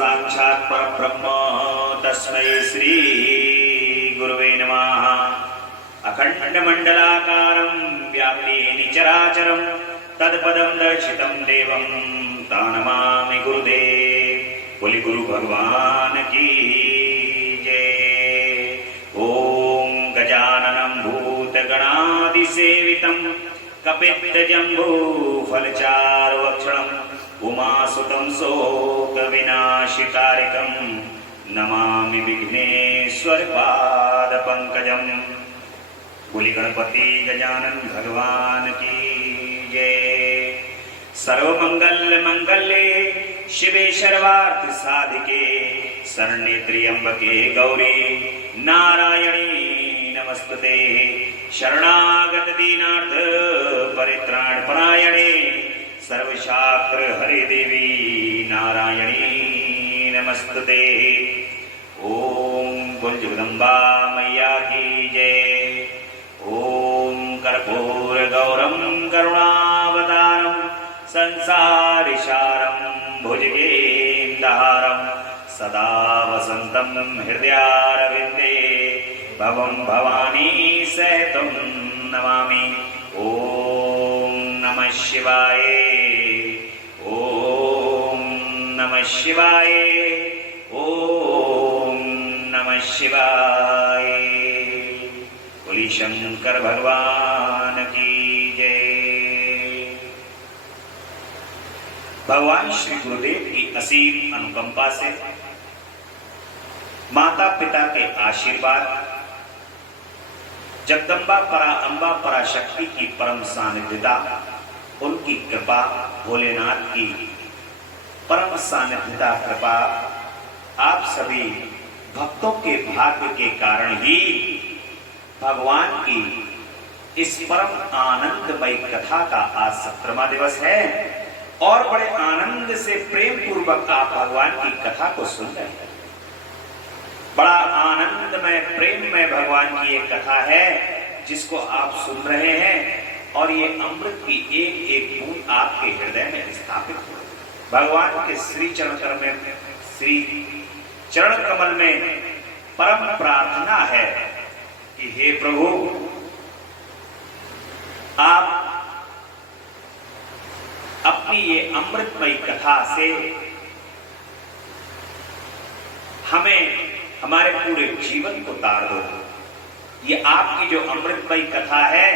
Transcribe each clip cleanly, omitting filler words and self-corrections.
साक्षात् परब्रह्म तस्मै श्री गुरुवे नमः। अखण्डमण्डलाकारं व्याप्तेन चराचरं तत्पदं दर्शितं देवं तं नमामि गुरुदेव। बोले गुरु भगवान की जय। ओम गजाननं भूतगणादिसेवितं कपित्तजम्बूफलचारुभक्षणम् उमासुतं शोकविनाशकारिकं नमामि विघ्नेश्वरपादपङ्कजम्। बोले गणपति गजानन भगवान की जय। सर्वमंगल्ये शिवे सर्वार्थ साधिके शरण्ये त्र्यंबके गौरी नारायणी नमस्तुते। शरणागत दीनार्थ परित्राण परायणे सर्वशास्त्र हरि देवी नारायणी नमस्तुते। ओम बोल जगदम्बा मैया की जय। ओम कर्पूर गौरम करुणावतारम संसारिसारम भुजगेन्द्रहारम सदा वसंतं हृदयारविंदे भवं भवानी सहितं नमामि। ओम नमः शिवाय। ओम नमः शिवाय। ओम नमः शिवाय। बोली शंकर भगवान की जय। भगवान श्री गुरुदेव की असीम अनुकंपा से माता पिता के आशीर्वाद, जगदम्बा परा अम्बा पराशक्ति की परम सानिध्यता, उनकी कृपा, भोलेनाथ की परम सानिध्यता कृपा आप सभी भक्तों के भाग्य के कारण ही भगवान की इस परम आनंदमय कथा का आज 17वां दिवस है और बड़े आनंद से प्रेम पूर्वक आप भगवान की कथा को सुन रहे हैं। बड़ा आनंदमय प्रेममय भगवान की एक कथा है जिसको आप सुन रहे हैं और ये अमृत की एक एक बूंद आपके हृदय में स्थापित हो। भगवान के श्री चरण कमल में परम प्रार्थना है कि हे प्रभु आप अपनी ये अमृतमय कथा से हमें हमारे पूरे जीवन को तार दो। ये आपकी जो अमृतमय कथा है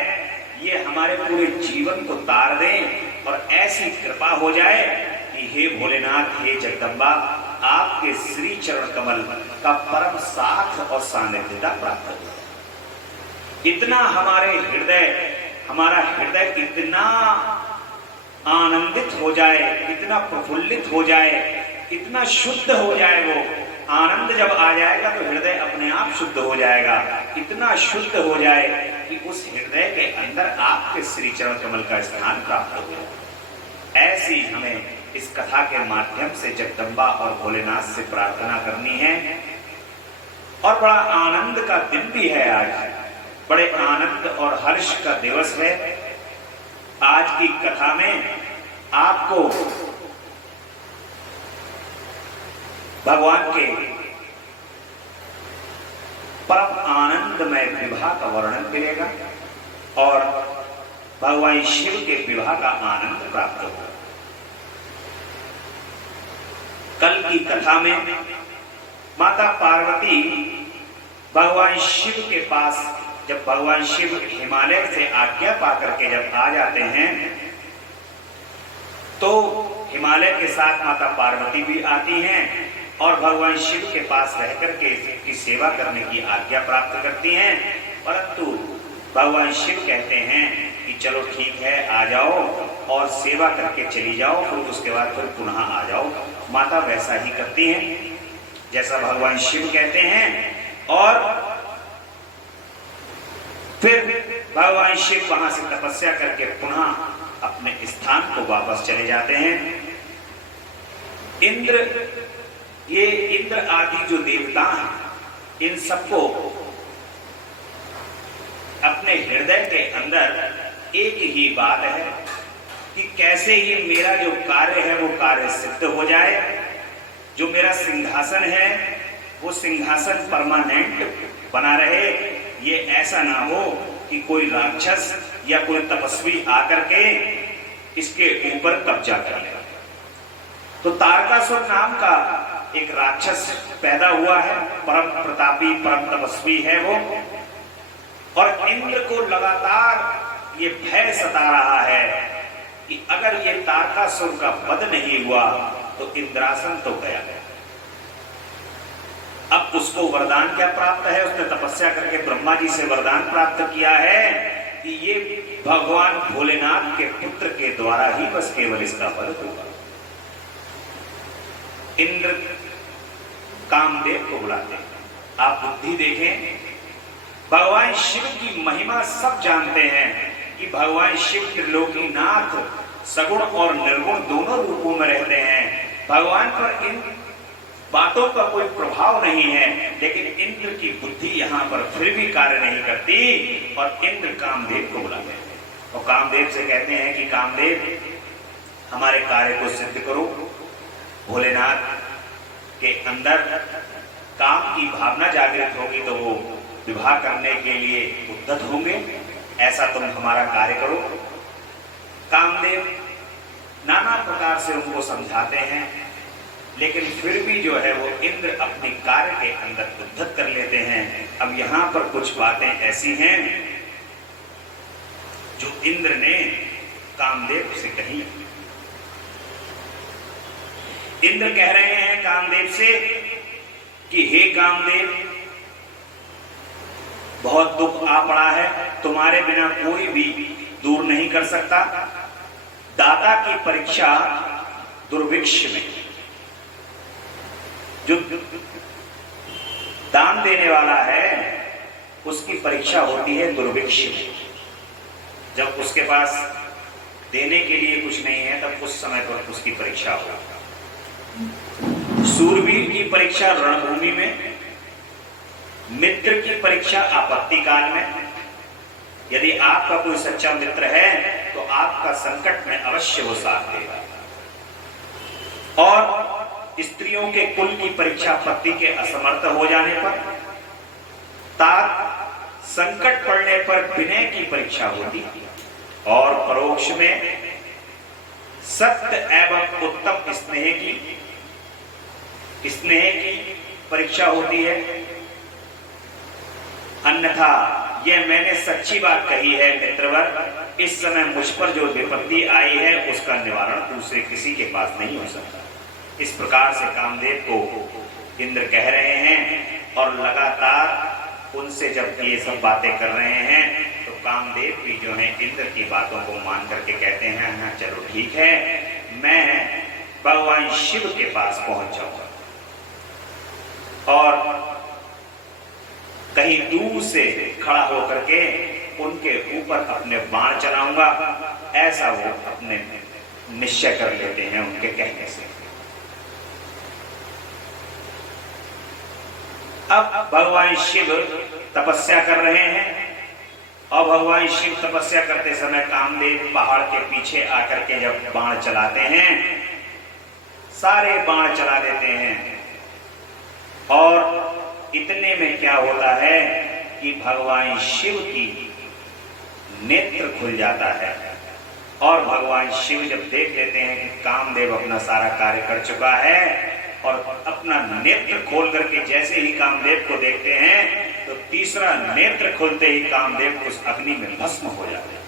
ये हमारे पूरे जीवन को तार दें और ऐसी कृपा हो जाए कि हे भोलेनाथ, हे जगदम्बा, आपके श्री चरण कमल का परम साथ और सानिध्यता प्राप्त हो। इतना हमारा हृदय इतना आनंदित हो जाए, इतना प्रफुल्लित हो जाए, इतना शुद्ध हो जाए। वो आनंद जब आ जाएगा तो हृदय अपने आप शुद्ध हो जाएगा। इतना शुद्ध हो जाए कि उस हृदय के अंदर आपके श्री चरण कमल का स्थान प्राप्त हो जाए। ऐसी हमें इस कथा के माध्यम से जगदम्बा और भोलेनाथ से प्रार्थना करनी है। और बड़ा आनंद का दिन भी है आज, बड़े आनंद और हर्ष का दिवस है। आज की कथा में आपको भगवान के परम आनंदमय विवाह का वर्णन मिलेगा और भगवान शिव के विवाह का आनंद प्राप्त होगा। कल की कथा में माता पार्वती भगवान शिव के पास, जब भगवान शिव हिमालय से आज्ञा पाकर के जब आ जाते हैं तो हिमालय के साथ माता पार्वती भी आती हैं और भगवान शिव के पास रहकर के इसकी सेवा करने की आज्ञा प्राप्त करती हैं। परंतु भगवान शिव कहते हैं कि चलो ठीक है, आ जाओ और सेवा करके चली जाओ, फिर उसके बाद फिर पुनः आ जाओ। माता वैसा ही करती हैं जैसा भगवान शिव कहते हैं और फिर भगवान शिव वहां से तपस्या करके पुनः अपने स्थान को वापस चले जाते हैं। इंद्र आदि जो देवता हैं, इन सबको अपने हृदय के अंदर एक ही बात है कि कैसे ही मेरा जो कार्य है वो कार्य सिद्ध हो जाए जो मेरा सिंहासन है वो सिंहासन परमानेंट बना रहे, ये ऐसा ना हो कि कोई राक्षस या कोई तपस्वी आकर के इसके ऊपर कब्जा कर ले। तो तारकासुर नाम का एक राक्षस पैदा हुआ है, परम प्रतापी परम तपस्वी है वो, और इंद्र को लगातार ये भय सता रहा है कि अगर ये तारकासुर का वध नहीं हुआ तो इंद्रासन तो गया। अब उसको वरदान क्या प्राप्त है? उसने तपस्या करके ब्रह्मा जी से वरदान प्राप्त किया है कि ये भगवान भोलेनाथ के पुत्र के द्वारा ही बस केवल इसका वध होगा। इंद्र कामदेव को बुलाते हैं। आप बुद्धि देखें, भगवान शिव की महिमा सब जानते हैं कि भगवान शिव त्रिलोकीनाथ सगुण और निर्गुण दोनों रूपों में रहते हैं। भगवान पर इन बातों का कोई प्रभाव नहीं है, लेकिन इंद्र की बुद्धि यहां पर फिर भी कार्य नहीं करती और इंद्र कामदेव को बुलाते हैं और कामदेव से कहते हैं कि कामदेव हमारे कार्य को सिद्ध करो। भोलेनाथ के अंदर काम की भावना जागृत होगी तो वो विवाह करने के लिए उद्यत होंगे, ऐसा तुम हमारा कार्य करो। कामदेव नाना प्रकार से उनको समझाते हैं, लेकिन फिर भी जो है वो इंद्र अपने कार्य के अंदर उद्धत कर लेते हैं। अब यहां पर कुछ बातें ऐसी हैं जो इंद्र ने कामदेव से कही। इंद्र कह रहे हैं कामदेव से कि हे कामदेव, बहुत दुख आ पड़ा है, तुम्हारे बिना कोई भी दूर नहीं कर सकता। दाता की परीक्षा दुर्भिक्ष में, जो दान देने वाला है उसकी परीक्षा होती है दुर्भिक्ष में। जब उसके पास देने के लिए कुछ नहीं है तब उस समय पर उसकी परीक्षा हो। सूरवीर की परीक्षा रणभूमि में, मित्र की परीक्षा आपत्ति काल में। यदि आपका कोई सच्चा मित्र है तो आपका संकट में अवश्य वो साथ देगा। और स्त्रियों के कुल की परीक्षा पति के असमर्थ हो जाने पर, तात संकट पड़ने पर विनय की परीक्षा होती, और परोक्ष में सत्य एवं उत्तम स्नेह की परीक्षा होती है। अन्यथा यह मैंने सच्ची बात कही है मित्रवर, इस समय मुझ पर जो विपत्ति आई है उसका निवारण दूसरे किसी के पास नहीं हो सकता। इस प्रकार से कामदेव को इंद्र कह रहे हैं और लगातार उनसे जब ये सब बातें कर रहे हैं तो कामदेव भी जो है इंद्र की बातों को मान करके कहते हैं हाँ चलो ठीक है, मैं भगवान शिव के पास पहुंच जाऊंगा और कहीं दूर से खड़ा होकर के उनके ऊपर अपने बाण चलाऊंगा, ऐसा वो अपने निश्चय कर लेते हैं उनके कहने से। अब भगवान शिव तपस्या कर रहे हैं और भगवान शिव तपस्या करते समय कामदेव पहाड़ के पीछे आकर के जब बाण चलाते हैं, सारे बाण चला देते हैं और इतने में क्या होता है कि भगवान शिव की नेत्र खुल जाता है और भगवान शिव जब देख लेते हैं कि कामदेव अपना सारा कार्य कर चुका है और अपना नेत्र खोल करके जैसे ही कामदेव को देखते हैं तो तीसरा नेत्र खोलते ही कामदेव उस अग्नि में भस्म हो जाते हैं।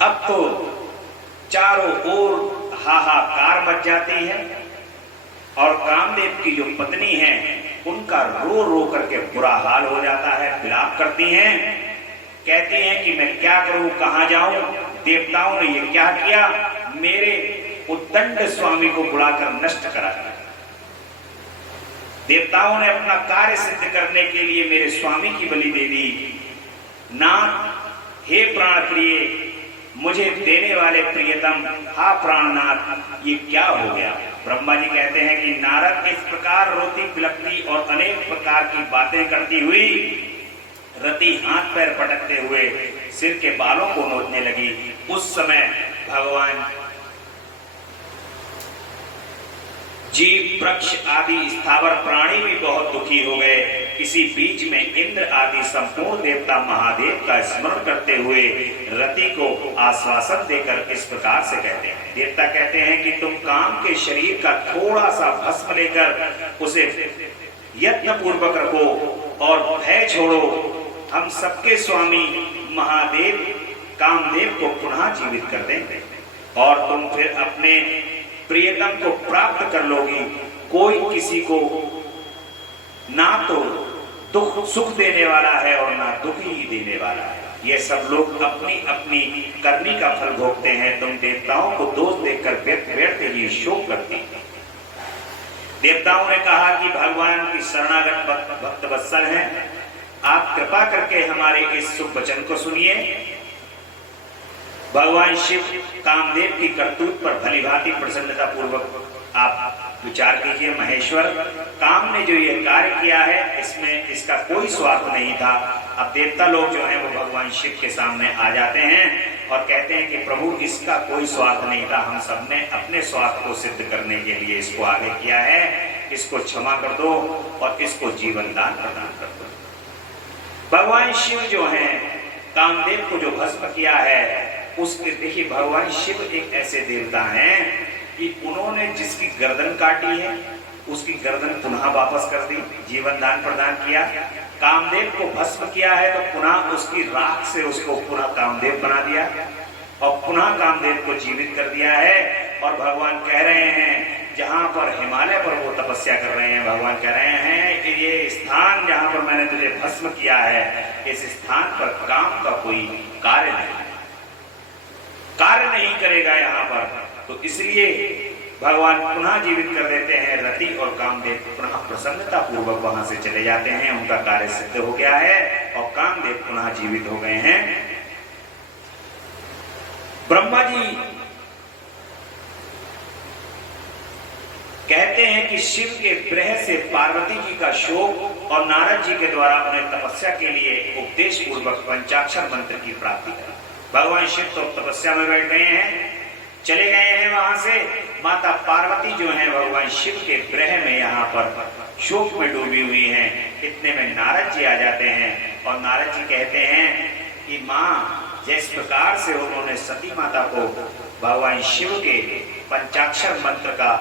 अब तो चारों ओर हाहाकार मच जाती है और कामदेव की जो पत्नी है उनका रो रो करके बुरा हाल हो जाता है, विलाप करती हैं, कहती हैं कि मैं क्या करूं, कहां जाऊं, देवताओं ने ये क्या किया, मेरे उद्दंड स्वामी को बुलाकर नष्ट करा दिया। देवताओं ने अपना कार्य सिद्ध करने के लिए मेरे स्वामी की बलि दे दी। नाथ हे प्राण प्रिय, मुझे देने वाले प्रियतम, हा प्राणनाथ, ये क्या हो गया। ब्रह्मा जी कहते हैं कि नारद इस प्रकार रोती बिलखती और अनेक प्रकार की बातें करती हुई रति हाथ पैर पटकते हुए सिर के बालों को नोचने लगी। उस समय भगवान जीव वृक्ष आदि स्थावर प्राणी भी बहुत दुखी हो गए। इसी बीच में इंद्र आदि संपूर्ण देवता महादेव का स्मरण करते हुए रति को आश्वासन देकर इस प्रकार से कहते हैं। देवता कहते हैं कि तुम काम के शरीर का थोड़ा सा भस्म लेकर उसे यत्न पूर्वक रखो और भय छोड़ो। हम सबके स्वामी महादेव कामदेव को पुनः जीवित कर देंगे और तुम फिर अपने प्रियतम को प्राप्त कर लोगी। कोई किसी को ना तो दुख सुख देने वाला है और ना दुख ही देने वाला है। ये सब लोग अपनी अपनी करनी का फल भोगते हैं। तुम देवताओं को दोष देखकर व्यर्थ ही शोक करती है। देवताओं ने कहा कि भगवान की शरणागत भक्त वत्सल हैं, आप कृपा करके हमारे इस शुभ वचन को सुनिए। भगवान शिव कामदेव की करतूत पर भलीभांति प्रसन्नता पूर्वक आप विचार कीजिए। महेश्वर, काम ने जो ये कार्य किया है इसमें इसका कोई स्वार्थ नहीं था। अब देवता लोग जो हैं वो भगवान शिव के सामने आ जाते हैं और कहते हैं कि प्रभु इसका कोई स्वार्थ नहीं था, हम सबने अपने स्वार्थ को सिद्ध करने के लिए इसको आगे किया है, इसको क्षमा कर दो और इसको जीवन दान प्रदान कर दो। भगवान शिव जो हैं कामदेव को जो भस्म किया है उसके देखिए, भगवान शिव एक ऐसे देवता हैं कि उन्होंने जिसकी गर्दन काटी है उसकी गर्दन पुनः वापस कर दी, जीवन दान प्रदान किया। कामदेव को भस्म किया है तो पुनः उसकी राख से उसको पुनः कामदेव बना दिया और पुनः कामदेव को जीवित कर दिया है। और भगवान कह रहे हैं जहां पर हिमालय पर वो तपस्या कर रहे हैं, भगवान कह रहे हैं कि ये स्थान जहां पर मैंने तुझे भस्म किया है इस स्थान पर काम का कोई कार्य नहीं करेगा यहाँ पर। तो इसलिए भगवान पुनः जीवित कर देते हैं। रति और कामदेव पुनः प्रसन्नता पूर्वक वहां से चले जाते हैं, उनका कार्य सिद्ध हो गया है और कामदेव पुनः जीवित हो गए हैं। ब्रह्मा जी कहते हैं कि शिव के विरह से पार्वती जी का शोक और नारद जी के द्वारा उन्हें तपस्या के लिए उपदेश पूर्वक पंचाक्षर मंत्र की प्राप्ति करा। भगवान शिव तो तपस्या में बैठ गए हैं, चले गए हैं वहां से। माता पार्वती जो है भगवान शिव के विरह में यहाँ पर शोक में डूबी हुई हैं। इतने में नारद जी आ जाते हैं और नारद जी कहते हैं कि माँ, जिस प्रकार से उन्होंने सती माता को भगवान शिव के पंचाक्षर मंत्र का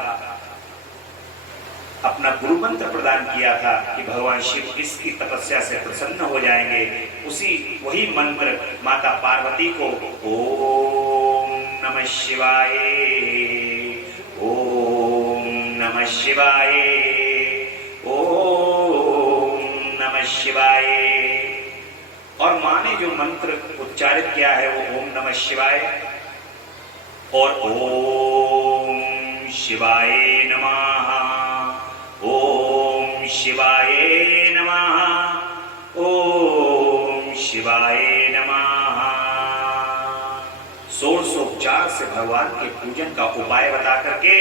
अपना गुरु मंत्र प्रदान किया था कि भगवान शिव इसकी तपस्या से प्रसन्न हो जाएंगे, वही मंत्र माता पार्वती को ओम नमः शिवाय, ओम नमः शिवाय, ओम नमः शिवाय। और मां ने जो मंत्र उच्चारित किया है वो ओम नमः शिवाय और ओम शिवाय नमः, ओम शिवाय नमः, ओम शिवाय नमः। षोडशोपचार से भगवान के पूजन का उपाय बता करके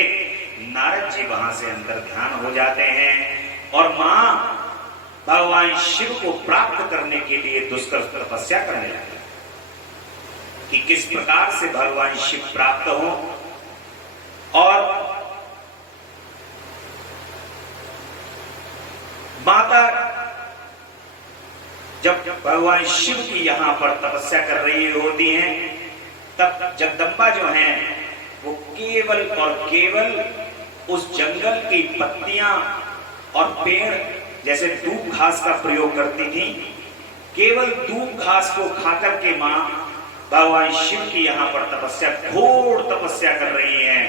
नारद जी वहां से अंतर ध्यान हो जाते हैं और मां भगवान शिव को प्राप्त करने के लिए दुष्कर तपस्या करने लगी कि किस प्रकार से भगवान शिव प्राप्त हो। और माता जब भगवान शिव की यहां पर तपस्या कर रही होती हैं तब जगदम्बा जो हैं वो केवल और केवल उस जंगल की पत्तियां और पेड़ जैसे दूब घास का प्रयोग करती थी। केवल दूब घास को खाकर के मां भगवान शिव की यहाँ पर तपस्या, घोर तपस्या कर रही हैं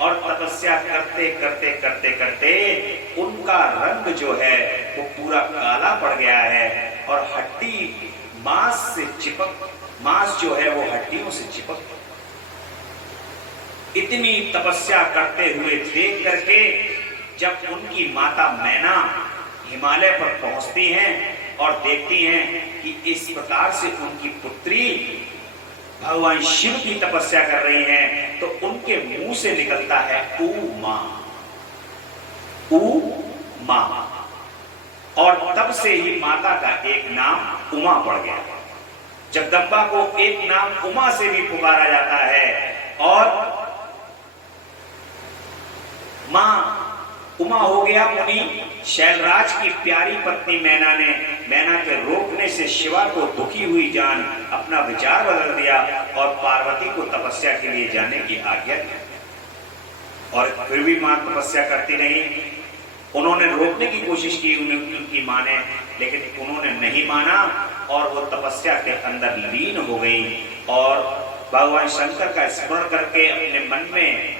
और तपस्या करते करते करते करते उनका रंग जो है वो पूरा काला पड़ गया है और हड्डी मांस से चिपक, मांस जो है वो हड्डियों से चिपक। इतनी तपस्या करते हुए देख करके जब उनकी माता मैना हिमालय पर पहुंचती हैं और देखती हैं कि इस प्रकार से उनकी पुत्री भगवान शिव की तपस्या कर रही हैं तो उनके मुंह से निकलता है उमा, उमा। और तब से ही माता का एक नाम उमा पड़ गया। जगदम्बा को एक नाम उमा से भी पुकारा जाता है और मां उमा हो गया मुनि। शैलराज की प्यारी पत्नी मैना के रोकने से शिवा को दुखी हुई जान अपना विचार बदल दिया और पार्वती को तपस्या के लिए जाने की आज्ञा दी। और फिर भी मां तपस्या करती रही। उन्होंने रोकने की कोशिश की उनकी मां ने, लेकिन उन्होंने नहीं माना और वो तपस्या के अंदर लीन हो गई और भगवान शंकर का स्मरण करके अपने मन में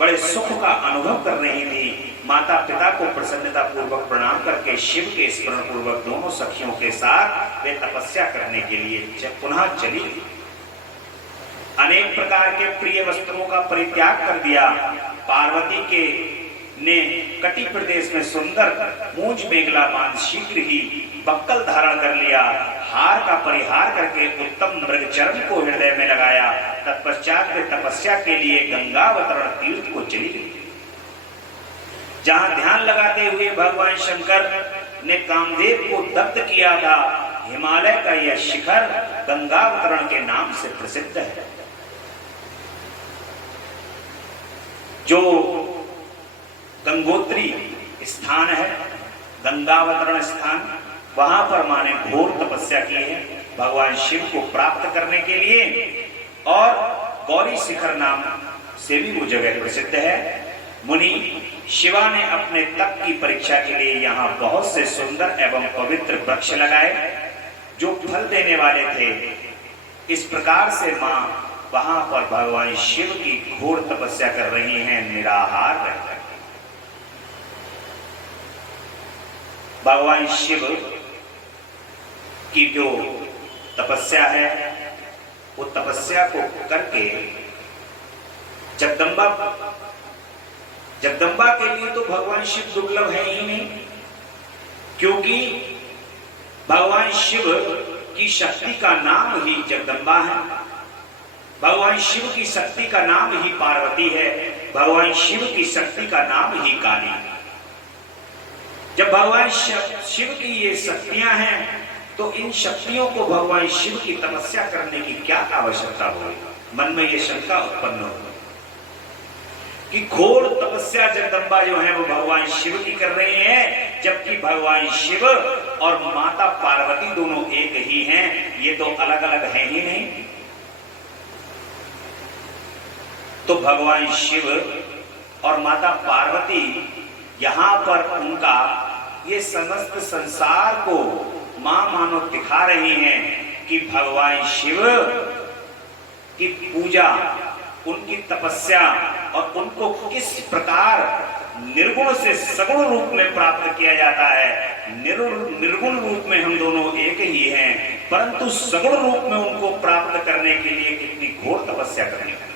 बड़े सुख का अनुभव कर रही थी। माता पिता को प्रसन्नता पूर्वक प्रणाम करके शिव के स्मरण पूर्वक दोनों सखियों के साथ वे तपस्या करने के लिए पुनः चली। अनेक प्रकार के प्रिय वस्त्रों का परित्याग कर दिया। पार्वती के ने कटी प्रदेश में सुंदर मूंछ मेघला बांध शीघ्र ही बक्कल धारण कर लिया। हार का परिहार करके उत्तम मृग चरण को हृदय में लगाया। तत्पश्चात वे तपस्या के लिए गंगावतरण तीर्थ को चली गई, जहां ध्यान लगाते हुए भगवान शंकर ने कामदेव को दग्ध किया था। हिमालय का यह शिखर गंगावतरण के नाम से प्रसिद्ध है। जो गंगोत्री स्थान है, गंगावतरण स्थान, वहां पर मां ने घोर तपस्या की है भगवान शिव को प्राप्त करने के लिए। और गौरी शिखर नाम से भी वो जगह प्रसिद्ध है। मुनि शिवा ने अपने तप की परीक्षा के लिए यहाँ बहुत से सुंदर एवं पवित्र वृक्ष लगाए जो फल देने वाले थे। इस प्रकार से मां वहां पर भगवान शिव की घोर तपस्या कर रही हैं, निराहार रहकर। भगवान शिव की जो तपस्या है, वो तपस्या को करके जगदम्बा के लिए तो भगवान शिव दुर्लभ है ही नहीं, क्योंकि भगवान शिव की शक्ति का नाम ही जगदम्बा है। भगवान शिव की शक्ति का नाम ही पार्वती है। भगवान शिव की शक्ति का नाम ही काली है। जब भगवान शिव की ये शक्तियां हैं, तो इन शक्तियों को भगवान शिव की तपस्या करने की क्या आवश्यकता होगी? मन में ये शंका उत्पन्न हो कि घोर तपस्या जगदम्बा जो है वो भगवान शिव की कर रही है, जबकि भगवान शिव और माता पार्वती दोनों एक ही हैं, ये तो अलग अलग हैं ही नहीं। तो भगवान शिव और माता पार्वती यहां पर उनका ये समस्त संसार को मां मानो दिखा रही हैं कि भगवान शिव की पूजा, उनकी तपस्या और उनको किस प्रकार निर्गुण से सगुण रूप में प्राप्त किया जाता है। निर्गुण रूप में हम दोनों एक ही हैं, परंतु सगुण रूप में उनको प्राप्त करने के लिए कितनी घोर तपस्या करनी है।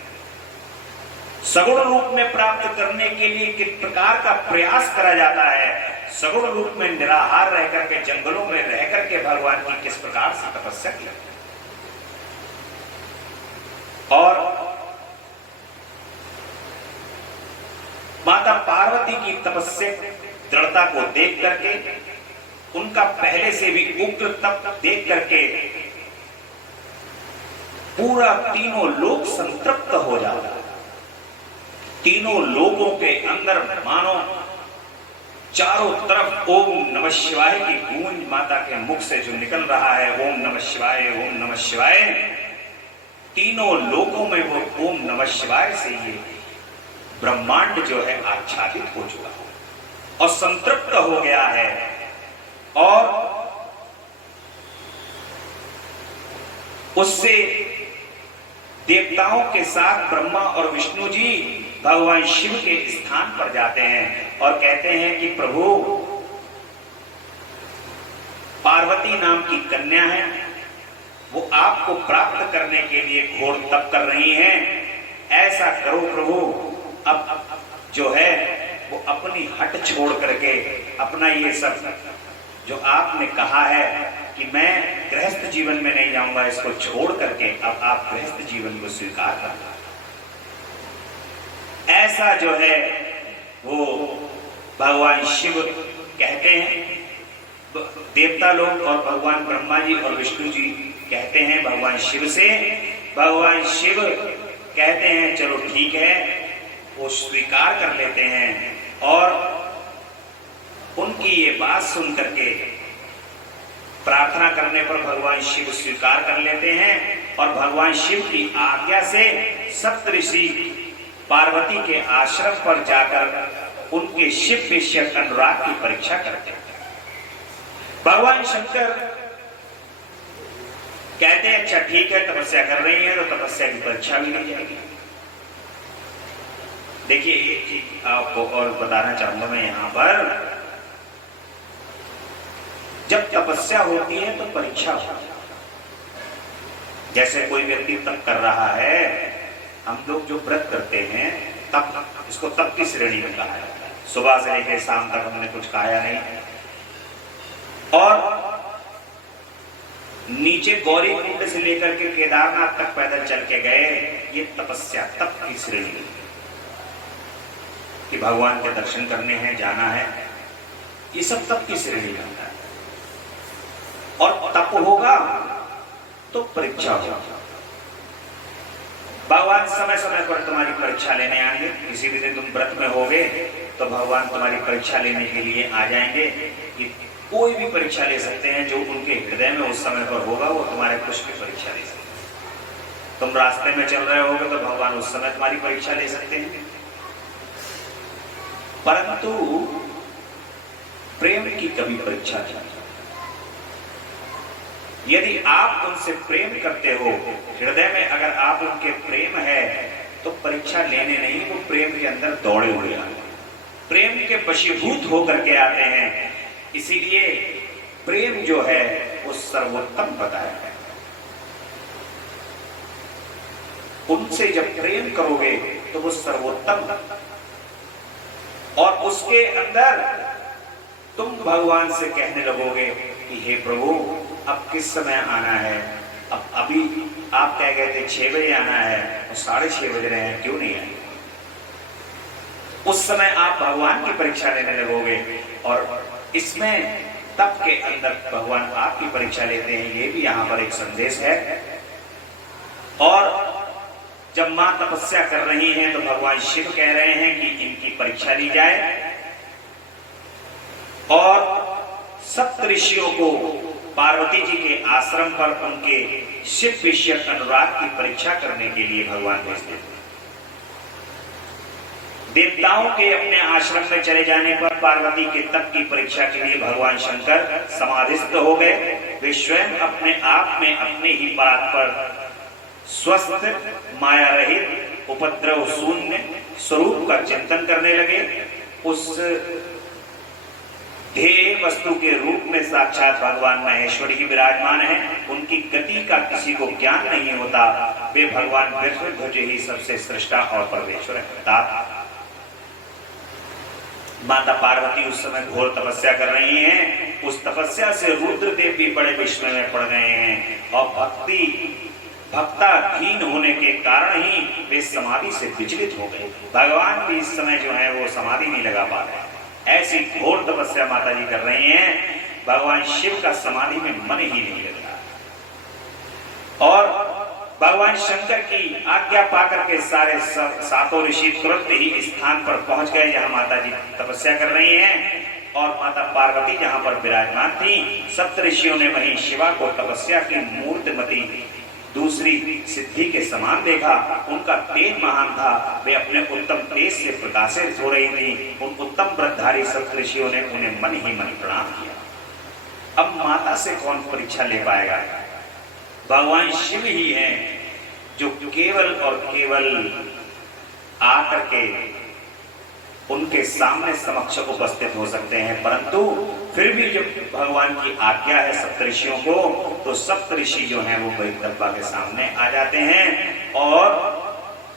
सगुण रूप में प्राप्त करने के लिए किस प्रकार का प्रयास करा जाता है। सगुण रूप में निराहार रह करके, जंगलों में रह करके भगवान की किस प्रकार से तपस्या की। और माता पार्वती की तपस्या दृढ़ता को देख करके, उनका पहले से भी उग्र तप देख करके पूरा तीनों लोक संतृप्त हो जाता है। तीनों लोगों के अंदर मानो चारों तरफ ओम नमः शिवाय की गूंज माता के मुख से जो निकल रहा है, ओम नमः शिवाय, ओम नमः शिवाय, तीनों लोगों में वो ओम नमः शिवाय से ये ब्रह्मांड जो है आच्छादित हो चुका है और संतृप्त हो गया है। और उससे देवताओं के साथ ब्रह्मा और विष्णु जी भगवान शिव के स्थान पर जाते हैं और कहते हैं कि प्रभु, पार्वती नाम की कन्या है, वो आपको प्राप्त करने के लिए घोर तप कर रही हैं। ऐसा करो प्रभु, अब जो है वो अपनी हट छोड़ करके अपना ये सब जो आपने कहा है कि मैं गृहस्थ जीवन में नहीं जाऊंगा, इसको छोड़ करके अब आप गृहस्थ जीवन को स्वीकार करना। ऐसा जो है वो भगवान शिव कहते हैं। देवता लोग और भगवान ब्रह्मा जी और विष्णु जी कहते हैं भगवान शिव से। भगवान शिव कहते हैं चलो ठीक है, वो स्वीकार कर लेते हैं और उनकी ये बात सुन करके प्रार्थना करने पर भगवान शिव स्वीकार कर लेते हैं और भगवान शिव की आज्ञा से सप्तऋषि पार्वती के आश्रम पर जाकर उनके शिव विषयक अनुराग की परीक्षा करते हैं। भगवान शंकर कहते हैं अच्छा ठीक है, तपस्या कर रही है तो तपस्या की परीक्षा भी ली जाएगी। देखिए एक चीज आपको और बताना चाहूंगा मैं यहां पर, जब तपस्या होती है तो परीक्षा होती है। जैसे कोई व्यक्ति तप कर रहा है, हम लोग जो व्रत करते हैं तप, इसको तप की श्रेणी में कहा जाता है। सुबह से लेकर शाम तक हमने कुछ खाया नहीं और नीचे गौरी कुंड से लेकर के केदारनाथ तक पैदल चल के गए, ये तपस्या तप की श्रेणी कि भगवान के दर्शन करने हैं, जाना है, ये सब तप की श्रेणी में आता है। और तप होगा तो परीक्षा होगा। भगवान समय समय पर तुम्हारी परीक्षा लेने आएंगे। किसी भी दिन तुम व्रत में होगे तो भगवान तुम्हारी परीक्षा लेने के लिए आ जाएंगे। कि कोई भी परीक्षा ले सकते हैं जो उनके हृदय में उस समय पर होगा, वो तुम्हारे कुछ की परीक्षा ले सकते हैं। तुम रास्ते में चल रहे होगे तो भगवान उस समय तुम्हारी परीक्षा ले सकते हैं। परंतु प्रेम की कभी परीक्षा नहीं। यदि आप उनसे प्रेम करते हो, हृदय में अगर आप उनके प्रेम है, तो परीक्षा लेने नहीं, वो प्रेम के अंदर दौड़े हुए आते हैं, प्रेम के वशीभूत होकर के आते हैं। इसीलिए प्रेम जो है वो सर्वोत्तम बताया है। उनसे जब प्रेम करोगे तो वो सर्वोत्तम, और उसके अंदर तुम भगवान से कहने लगोगे कि हे प्रभु अब किस समय आना है। अब अभी आप कह गए थे 6 बजे आना है और 6:30 बज रहे हैं, क्यों नहीं आए। उस समय आप भगवान की परीक्षा लेने लगोगे और इसमें तप के अंदर भगवान आपकी परीक्षा लेते हैं। ये भी यहां पर एक संदेश है। और जब मां तपस्या कर रही हैं तो भगवान शिव कह रहे हैं कि इनकी परीक्षा ली जाए और सप्तऋषियों को पार्वती जी के आश्रम पर उनके शिव विषयक अनुराग की परीक्षा करने के लिए भगवान भेजते हैं। देवताओं के अपने आश्रम में चले जाने पर पार्वती के तप की परीक्षा के लिए भगवान शंकर समाधिस्थ हो गए। वे स्वयं अपने आप में अपने ही परात्पर स्वस्थ माया रहित उपद्रव शून्य स्वरूप का चिंतन करने लगे। उस ध्येय वस्तु के रूप में साक्षात भगवान महेश्वर ही विराजमान है। उनकी गति का किसी को ज्ञान नहीं होता। वे भगवान वृषभध्वज ही सबसे सृष्टा और परमेश्वर है। माता पार्वती उस समय घोर तपस्या कर रही हैं। उस तपस्या से रुद्रदेव भी बड़े विस्मय में पड़ गए हैं और भक्ताधीन होने के कारण ही वे समाधि से विचलित हो गए। भगवान भी इस समय जो है वो समाधि नहीं लगा पा रहे। ऐसी घोर तपस्या माता जी कर रही हैं, भगवान शिव का समाधि में मन ही नहीं लग रहा। और भगवान शंकर की आज्ञा पाकर के सारे सातों ऋषि तुरंत ही स्थान पर पहुंच गए जहां माता जी तपस्या कर रही हैं। और माता पार्वती जहां पर विराजमान थी, सप्तऋषियों ने वहीं शिवा को तपस्या की मूर्तिमती दूसरी सिद्धि के समान देखा। उनका तेज महान था। वे अपने उत्तम तेज से प्रकाशित हो रही थी। उन उत्तम व्रतधारी सप्तऋषियों ने उन्हें मन ही मन प्रणाम किया। अब माता से कौन परीक्षा ले पाएगा। भगवान शिव ही हैं जो केवल और केवल आकर के उनके सामने समक्ष उपस्थित हो सकते हैं। परंतु फिर भी जब भगवान की आज्ञा है सप्तऋषियों को, तो सप्तऋषि जो हैं वो बैकुंठा के सामने आ जाते हैं। और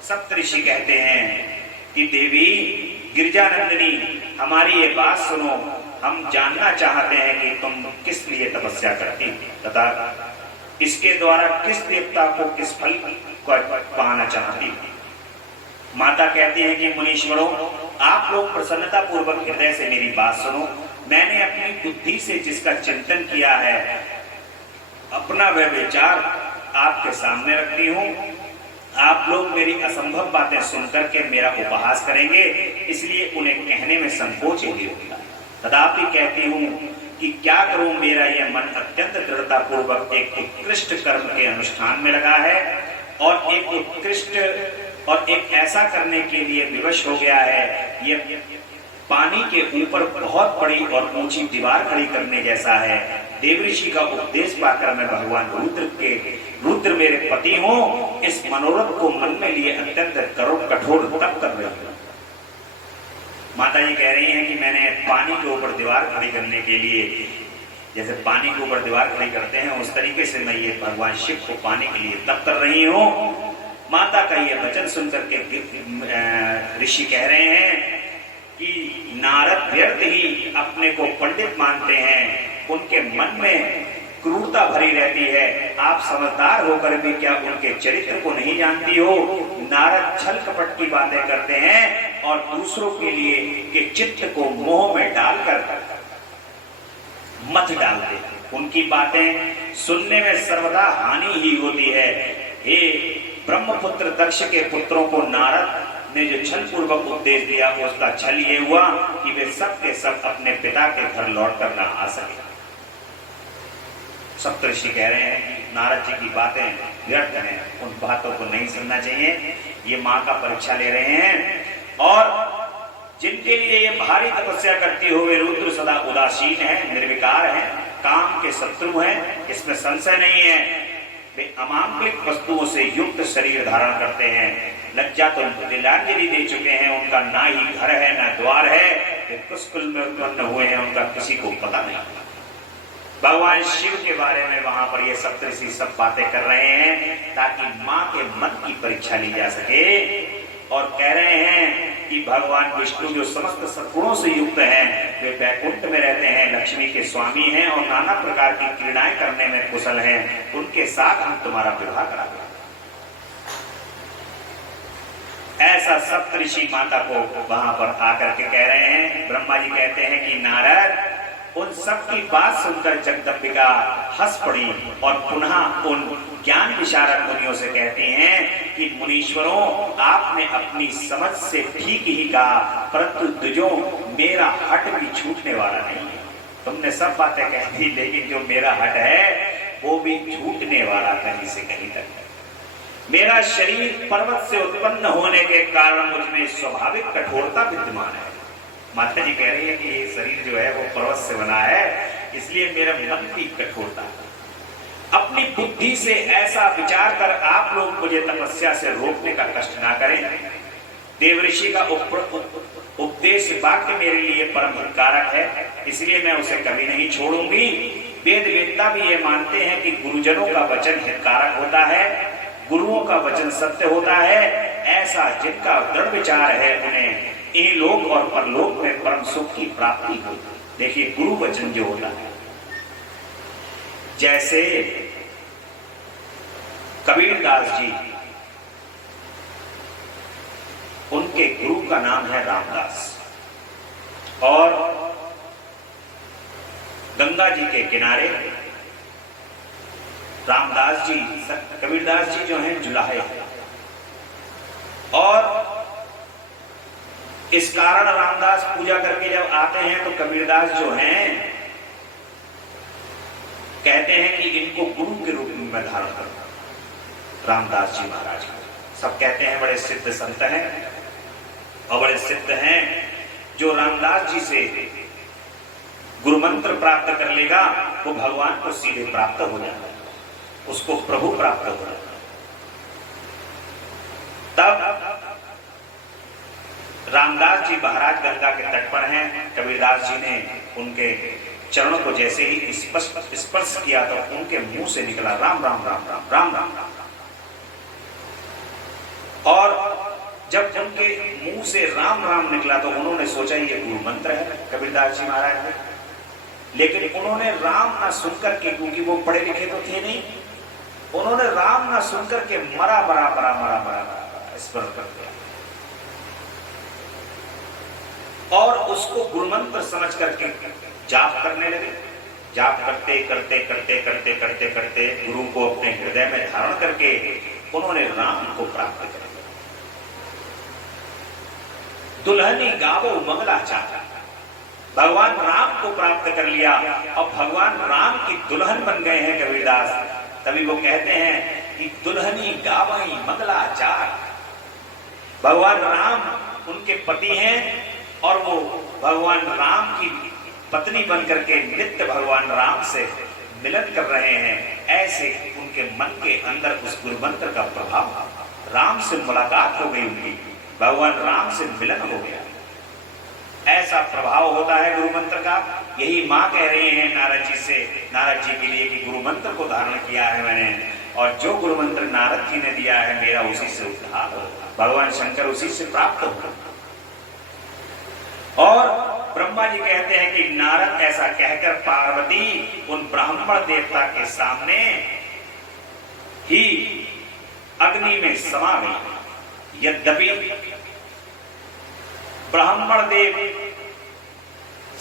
सप्तऋषि कहते हैं कि देवी गिरिजानंदिनी, हमारी ये बात सुनो। हम जानना चाहते हैं कि तुम किस लिए तपस्या करती तथा इसके द्वारा किस देवता को किस फल को पाना चाहती। माता कहती है कि मुनीश्वरों, आप लोग प्रसन्नता पूर्वक हृदय से मेरी बात सुनो। मैंने अपनी बुद्धि से जिसका चिंतन किया है, अपना वह विचार आपके सामने रखती हूँ। आप लोग मेरी असंभव बातें सुनकर के मेरा उपहास करेंगे, इसलिए उन्हें कहने में संकोच ही होता है। तथापि कहती हूं कि क्या करूं, मेरा यह मन अत्यंत दृढ़ता पूर्वक एक उत्कृष्ट कर्म के अनुष्ठान में लगा है और एक ऐसा करने के लिए विवश हो गया है। यह पानी के ऊपर बहुत बड़ी और ऊंची दीवार खड़ी करने जैसा है। देवऋषि का उपदेश पाकर मैं भगवान रुद्र मेरे पति हूं, इस मनोरथ को मन में लिए अत्यंत कठोर तप कर रही हूं। माता जी कह रही हैं कि मैंने पानी के ऊपर दीवार खड़ी करने के लिए, जैसे पानी के ऊपर दीवार खड़ी करते हैं उस तरीके से मैं ये भगवान शिव को पाने के लिए तप कर रही हूं। माता का ये वचन सुनकर के ऋषि कह रहे हैं कि नारद व्यर्थ ही अपने को पंडित मानते हैं, उनके मन में क्रूरता भरी रहती है। आप समझदार होकर भी क्या उनके चरित्र को नहीं जानती हो? नारद छल कपट की बातें करते हैं और दूसरों के लिए के चित्त को मोह में डालकर मत डालते। उनकी बातें सुनने में सर्वदा हानि ही होती है। हे ब्रह्मपुत्र दक्ष के पुत्रों को नारद ने जो छल पूर्वक उपदेश दिया, उसका छल ये हुआ कि वे सब के सब अपने पिता के घर लौट कर न आ सके। सप्तऋषि कह रहे हैं कि नारद जी की बातें व्यर्थ हैं, उन बातों को नहीं सुनना चाहिए। ये माँ का परीक्षा ले रहे हैं और जिनके लिए ये भारी तपस्या करती हुए रुद्र सदा उदासीन है, निर्विकार है, काम के शत्रु हैं, इसमें संशय नहीं है। वे अमांगलिक वस्तुओं से युक्त शरीर धारण करते हैं। लज्जा तो तिलांजलि दे चुके हैं, उनका ना ही घर है ना द्वार है, वे किस कुल में उत्पन्न हुए हैं उनका किसी को पता नहीं। भगवान शिव के बारे में वहां पर ये सप्तऋषि सब बातें कर रहे हैं ताकि माँ के मन की परीक्षा ली जा सके। और कह रहे हैं कि भगवान विष्णु जो समस्त सद्गुणों से युक्त हैं, वे वैकुंठ में रहते हैं, लक्ष्मी के स्वामी हैं और नाना प्रकार की क्रीड़ाएं करने में कुशल हैं। उनके साथ हम तुम्हारा विवाह कराते हैं। ऐसा सप्तऋषि माता को वहां पर आकर के कह रहे हैं। ब्रह्मा जी कहते हैं कि नारद, उन सब की बात सुनकर जगदम्बिका हंस पड़ी और पुनः उन ज्ञान विशारद मुनियों से कहती हैं कि मुनीश्वरों, आपने अपनी समझ से ठीक ही कहा, परंतु द्विजों, मेरा हट भी छूटने वाला नहीं है। तुमने सब बातें कह दी, लेकिन जो मेरा हट है वो भी छूटने वाला कहीं से कहीं तक है। मेरा शरीर पर्वत से उत्पन्न होने के कारण मुझमें स्वाभाविक कठोरता विद्यमान है। माता जी कह रही है कि ये शरीर जो है वो पर्वत से बना है, इसलिए मेरा मन की कठोरता। अपनी बुद्धि से ऐसा विचार कर आप लोग मुझे तपस्या से रोकने का कष्ट ना करें। देवऋषि का उपदेश वाक्य मेरे लिए परम हितकारक है, इसलिए मैं उसे कभी नहीं छोड़ूंगी। वेद वेदता भी ये मानते हैं कि गुरुजनों का वचन हितकारक होता है, गुरुओं का वचन सत्य होता है। ऐसा जिनका दृढ़ विचार है उन्हें इन लोक और परलोक में परम सुख की प्राप्ति होती। देखिए, गुरु वचन जो होता है, जैसे कबीरदास जी, उनके गुरु का नाम है रामदास, और गंगा जी के किनारे रामदास जी, कबीरदास जी जो हैं जुलाहे, और इस कारण रामदास पूजा करके जब आते हैं तो कबीरदास जो हैं कहते हैं कि इनको गुरु के रूप में मैं धारण करता हूं। रामदास जी महाराज को सब कहते हैं बड़े सिद्ध संत हैं और बड़े सिद्ध हैं। जो रामदास जी से गुरु मंत्र प्राप्त कर लेगा वो भगवान को सीधे प्राप्त हो जाता है, उसको प्रभु प्राप्त हो जाता है। तब रामदास जी महाराज गंगा के तट पर हैं। कबीरदास जी ने उनके चरणों को जैसे ही स्पर्श किया तो उनके मुंह से निकला राम राम राम राम राम राम राम। और जब उनके मुंह से राम राम निकला तो उन्होंने सोचा ये गुरु मंत्र है कबीरदास जी महाराज ने, लेकिन उन्होंने राम ना सुनकर के, क्योंकि वो पढ़े लिखे तो थे नहीं, उन्होंने राम ना सुनकर के मरा मरा मरा मरा मरा स्पर्श कर दिया और उसको गुरु मंत्र समझ करके जाप करने लगे। जाप करते करते करते करते करते करते गुरु को अपने हृदय में धारण करके उन्होंने राम को प्राप्त कर लिया। दुल्हनी गावो मंगला चाचा, भगवान राम को प्राप्त कर लिया और भगवान राम की दुल्हन बन गए हैं कबीरदास। तभी वो कहते हैं कि दुल्हनी गावई मंगलाचार। भगवान राम उनके पति हैं और वो भगवान राम की पत्नी बनकर के नित्य भगवान राम से मिलन कर रहे हैं। ऐसे उनके मन के अंदर उस गुरु मंत्र का प्रभाव, राम से मुलाकात हो गई उनकी, भगवान राम से मिलन हो गया, ऐसा प्रभाव होता है गुरु मंत्र का। यही माँ कह रही है नारद जी से, नारद जी के लिए कि गुरु मंत्र को धारण किया है मैंने, और जो गुरु मंत्र नारद जी ने दिया है मेरा उसी से उद्धार हो, भगवान शंकर उसी से प्राप्त हो। और ब्रह्मा जी कहते हैं कि नारद ऐसा कहकर पार्वती उन ब्राह्मण देवता के सामने ही अग्नि में समा गई। यद्यपि ब्राह्मण देव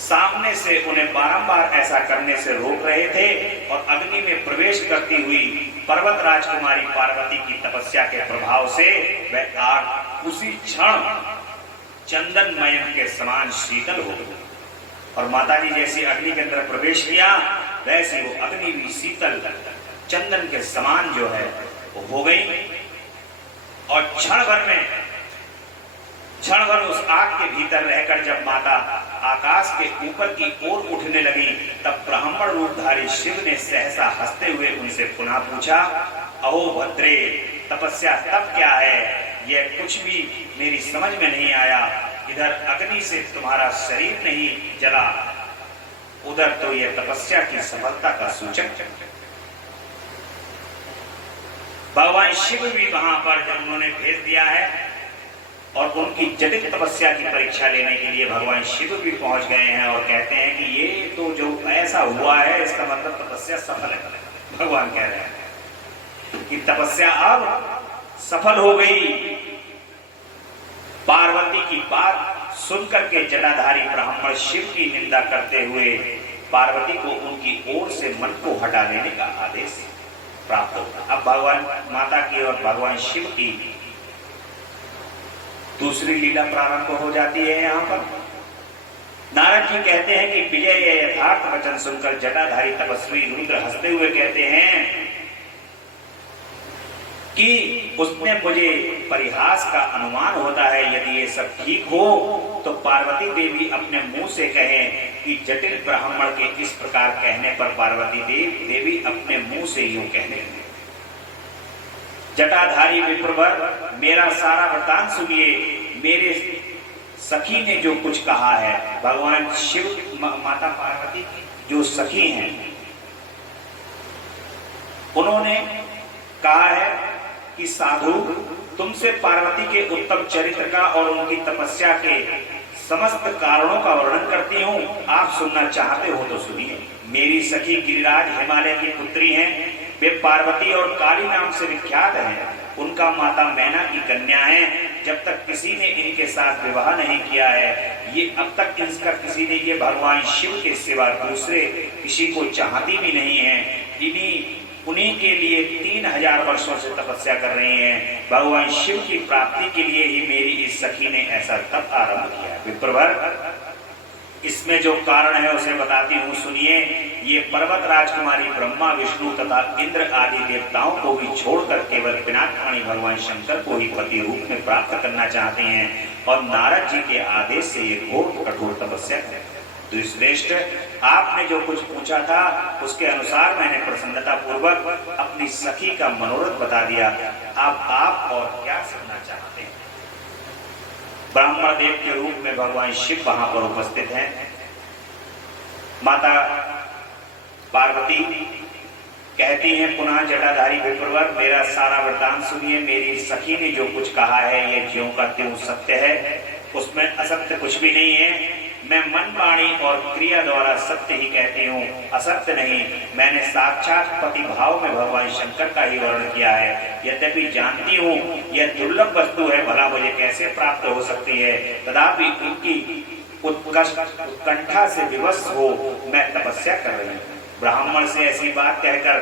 सामने से उन्हें बारंबार ऐसा करने से रोक रहे थे और अग्नि में प्रवेश करती हुई पर्वत राजकुमारी पार्वती की तपस्या के प्रभाव से वह आग उसी क्षण चंदन मयन के समान शीतल हो गई। और माता जी जैसी अग्नि के अंदर प्रवेश किया वैसे वो अग्नि भी शीतल चंदन के समान जो है वो हो गई। और क्षण भर उस आग के भीतर रहकर जब माता आकाश के ऊपर की ओर उठने लगी, तब ब्राह्मण रूपधारी शिव ने सहसा हंसते हुए उनसे पुनः पूछा, अहो भद्रे, तपस्या तब क्या है? यह कुछ भी मेरी समझ में नहीं आया। इधर अग्नि से तुम्हारा शरीर नहीं जला, उधर तो यह तपस्या की सफलता का सूचक। भगवान शिव भी वहां पर जब उन्होंने भेज दिया है और उनकी जटिल तपस्या की परीक्षा लेने के लिए भगवान शिव भी पहुंच गए हैं और कहते हैं कि ये तो जो ऐसा हुआ है इसका मतलब तपस्या सफल है। भगवान कह रहे हैं कि तपस्या अब सफल हो गई। पार्वती की बात सुनकर के जटाधारी ब्राह्मण शिव की निंदा करते हुए पार्वती को उनकी ओर से मन को हटा लेने का आदेश प्राप्त होगा। अब भगवान माता की और भगवान शिव की दूसरी लीला प्रारंभ हो जाती है। यहाँ पर नारद जी कहते हैं कि विजय यथार्थ वचन सुनकर जटाधारी तपस्वी रुद्र हंसते हुए कहते हैं कि उसमें मुझे परिहास का अनुमान होता है। यदि ये सब ठीक हो तो पार्वती देवी अपने मुंह से कहें कि जटिल ब्राह्मण के इस प्रकार कहने पर पार्वती देवी अपने मुंह से यूं कहने लगे, जटाधारी विप्रवर, मेरा सारा वृतांत सुनिए। मेरे सखी ने जो कुछ कहा है, भगवान शिव माता पार्वती जो सखी हैं उन्होंने कहा है कि साधु, तुमसे पार्वती के उत्तम चरित्र का और उनकी तपस्या के समस्त कारणों का वर्णन करती हूँ। आप सुनना चाहते हो तो सुनिए। मेरी सखी गिरिराज हिमालय की पुत्री हैं। वे पार्वती और काली नाम से विख्यात हैं। उनका माता मैना की कन्या है। जब तक किसी ने इनके साथ विवाह नहीं किया है, ये अब तक इनका किसी ने ये भगवान शिव के सिवा दूसरे किसी को चाहती भी नहीं है। उन्हीं के लिए 3000 वर्षों से तपस्या कर रही हैं। भगवान शिव की प्राप्ति के लिए ही मेरी इस सखी ने ऐसा तप आरंभ किया। विप्रवर, इसमें जो कारण है उसे बताती हूँ, सुनिए। ये पर्वत राजकुमारी ब्रह्मा, विष्णु तथा इंद्र आदि देवताओं को भी छोड़कर केवल पिनाकपाणी भगवान शंकर को ही पति रूप में प्राप्त करना चाहते हैं और नारद जी के आदेश से ये घोर कठोर तपस्या है। श्रेष्ठ, आपने जो कुछ पूछा था उसके अनुसार मैंने प्रसन्नता पूर्वक अपनी सखी का मनोरथ बता दिया। आप और क्या सुनना चाहते हैं? ब्राह्मण देव के रूप में भगवान शिव वहां पर उपस्थित हैं। माता पार्वती कहती हैं पुनः, जटाधारी विप्रवर, मेरा सारा वृतांत सुनिए। मेरी सखी ने जो कुछ कहा है ये ज्यों का त्यों सत्य है, उसमें असत्य कुछ भी नहीं है। मैं मन, वाणी और क्रिया द्वारा सत्य ही कहती हूँ, असत्य नहीं। मैंने साक्षात पति भाव में भगवान शंकर का ही वर्णन किया है। यद्यपि जानती हूँ यह दुर्लभ वस्तु है, भला मुझे कैसे प्राप्त हो सकती है, तथापि उनकी उत्कंठा से विवश हो मैं तपस्या कर रही हूँ। ब्राह्मण से ऐसी बात कहकर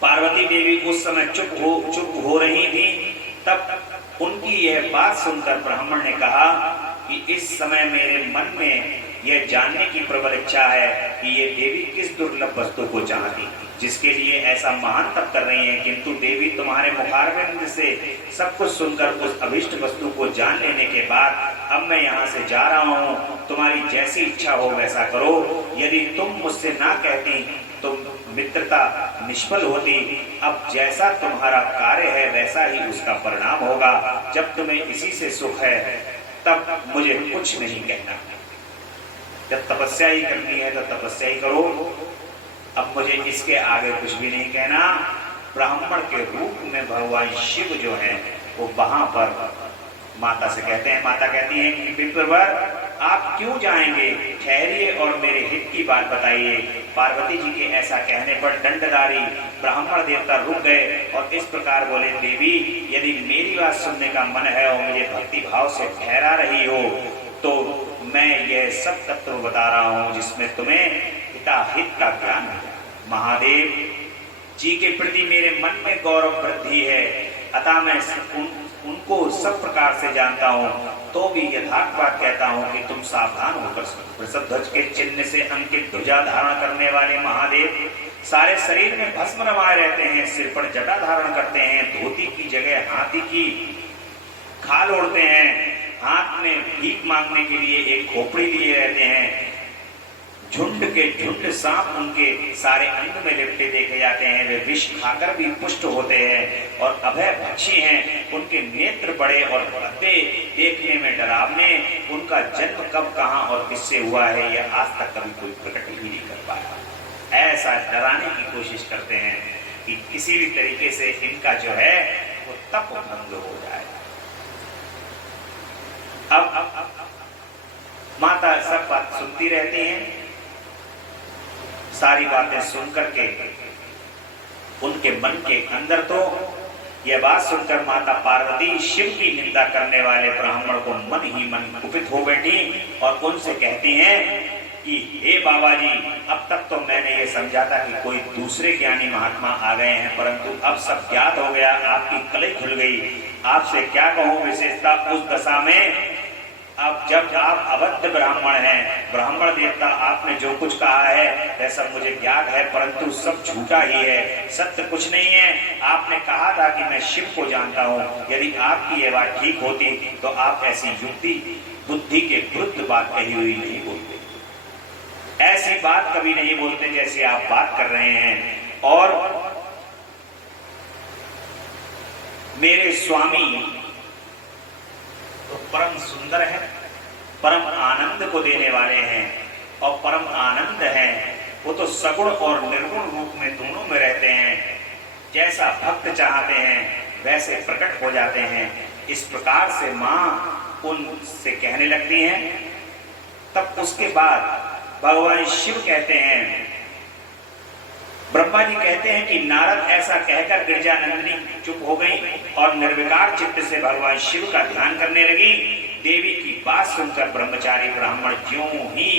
पार्वती देवी उस समय चुप हो रही थी। तब उनकी यह बात सुनकर ब्राह्मण ने कहा कि इस समय मेरे मन में यह जानने की प्रबल इच्छा है कि ये देवी किस दुर्लभ वस्तु को चाहती, जिसके लिए ऐसा महान तप कर रही हैं। किंतु देवी तुम्हारे मुखारविंद से सब कुछ सुनकर उस अभिष्ट वस्तु को जान लेने के बाद अब मैं यहाँ से जा रहा हूँ, तुम्हारी जैसी इच्छा हो वैसा करो। यदि तुम मुझसे ना कहती तो मित्रता निष्फल होती। अब जैसा तुम्हारा कार्य है वैसा ही उसका परिणाम होगा। जब तुम्हें इसी से सुख है तब मुझे कुछ नहीं कहना। जब तपस्या ही करनी है तो तपस्या ही करो। अब मुझे इसके आगे कुछ भी नहीं कहना। ब्राह्मण के रूप में भगवान शिव जो है वो वहां पर माता से कहते हैं, माता कहती है कि विप्रवर आप क्यों जाएंगे, ठहरिए और मेरे हित की बात बताइए। पार्वती जी के ऐसा कहने पर दंडधारी ब्राह्मण देवता रुक गए और इस प्रकार बोले, देवी यदि मेरी बात सुनने का मन है और मुझे भक्ति भाव से ठहरा रही हो तो मैं यह सब तत्व बता रहा हूं जिसमें तुम्हें हित का ज्ञान है। महादेव जी के प्रति मेरे मन में गौरव वृद्धि है, अतः मैं उनको सब प्रकार से जानता हूँ, तो भी यथार्थ बात कहता हूँ कि तुम सावधान होकर वृषभध्वज के चिन्ह से अंकित ध्वजा धारण करने वाले महादेव सारे शरीर में भस्म रमाए रहते हैं, सिर पर जटा धारण करते हैं, धोती की जगह हाथी की खाल ओढ़ते हैं, हाथ में भीख मांगने के लिए एक खोपड़ी लिए रहते हैं, झुंड के झुंड सांप उनके सारे अंग में लिपटे देखे जाते हैं, वे विष खाकर भी पुष्ट होते हैं और अभय भक्षी हैं। उनके नेत्र बड़े और भद्दे, देखने में डरावने। उनका जन्म कब कहां और किससे हुआ है यह आज तक कभी कोई प्रकट ही नहीं कर पाया। ऐसा डराने की कोशिश करते हैं कि किसी भी तरीके से इनका जो है वो तप भंग हो जाए। अब माता सब बात सुनती रहती हैं। सारी बातें सुन करके उनके मन के अंदर तो यह बात सुनकर माता पार्वती शिव की निंदा करने वाले ब्राह्मण को मन ही मन कुपित हो बैठी और उनसे कहती हैं कि हे बाबा जी, अब तक तो मैंने ये समझा था कि कोई दूसरे ज्ञानी महात्मा आ गए हैं, परंतु अब सब ज्ञात हो गया, आपकी कलई खुल गई। आपसे क्या कहूं विशेषता उस दशा में, अब जब आप अबद्ध ब्राह्मण हैं, ब्राह्मण देवता आपने जो कुछ कहा है वह सब मुझे ज्ञात है, परंतु सब झूठा ही है, सत्य कुछ नहीं है। आपने कहा था कि मैं शिव को जानता हूँ, यदि आपकी ये बात ठीक होती तो आप ऐसी युक्ति बुद्धि के विरुद्ध बात कही हुई नहीं बोलते, ऐसी बात कभी नहीं बोलते जैसी आप बात कर रहे हैं। और मेरे स्वामी तो परम सुंदर है, परम आनंद को देने वाले हैं और परम आनंद हैं, वो तो सगुण और निर्गुण रूप में दोनों में रहते हैं, जैसा भक्त चाहते हैं वैसे प्रकट हो जाते हैं। इस प्रकार से मां उनसे कहने लगती हैं। तब उसके बाद भगवान शिव कहते हैं, ब्रह्मा जी कहते हैं कि नारद ऐसा कहकर गिरजानंदिनी चुप हो गई और निर्विकार चित्त से भगवान शिव का ध्यान करने लगी। देवी की बात सुनकर ब्रह्मचारी ब्राह्मण ज्यों ही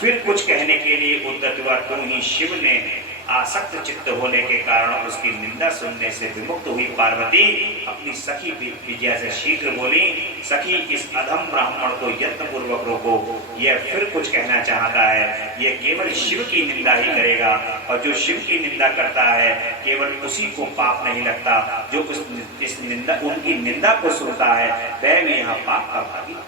फिर कुछ कहने के लिए उद्यत हुआ, तुम ही शिव ने आसक्त चित्त होने के कारण उसकी निंदा सुनने से विमुक्त हुई पार्वती अपनी सखी विजया से शीघ्र बोली, सखी इस अधम ब्राह्मण को यत्न पूर्वक रोको, यह फिर कुछ कहना चाहता है, यह केवल शिव की निंदा ही करेगा और जो शिव की निंदा करता है केवल उसी को पाप नहीं लगता, जो इस निंदा उनकी निंदा को सुनता है वह भी यहाँ पाप का भागी।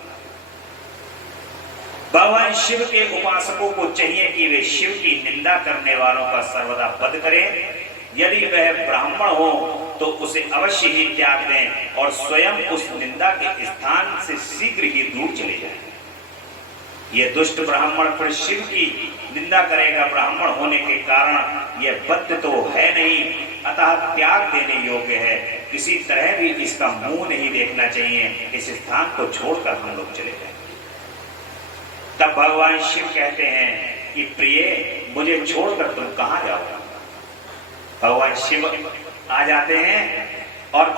भगवान शिव के उपासकों को चाहिए कि वे शिव की निंदा करने वालों का सर्वदा वध करें। यदि वह ब्राह्मण हो तो उसे अवश्य ही त्याग दें और स्वयं उस निंदा के स्थान से शीघ्र ही दूर चले जाएं। यह दुष्ट ब्राह्मण फिर शिव की निंदा करेगा, ब्राह्मण होने के कारण यह बद्ध तो है नहीं, अतः त्याग देने योग्य है, किसी तरह भी इसका मुंह नहीं देखना चाहिए, इस स्थान को छोड़कर हम लोग चले जाएं। तब भगवान शिव कहते हैं कि प्रिय, मुझे छोड़कर तुम कहां जाओगे। भगवान शिव आ जाते हैं और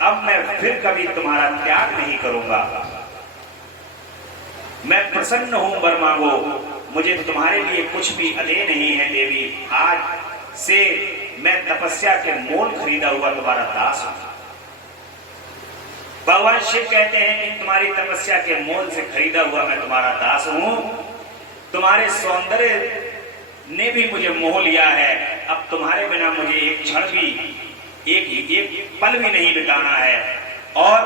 अब मैं फिर कभी तुम्हारा त्याग नहीं करूंगा, मैं प्रसन्न हूं, वर मांगो, मुझे तुम्हारे लिए कुछ भी अदेय नहीं है देवी, आज से मैं तपस्या के मोल खरीदा हुआ तुम्हारा दास हूं। भगवान शिव कहते हैं कि तुम्हारी तपस्या के मोल से खरीदा हुआ मैं तुम्हारा दास हूं, तुम्हारे सौंदर्य ने भी मुझे मोह लिया है। अब तुम्हारे बिना मुझे एक क्षण भी, एक पल भी नहीं बिताना है। और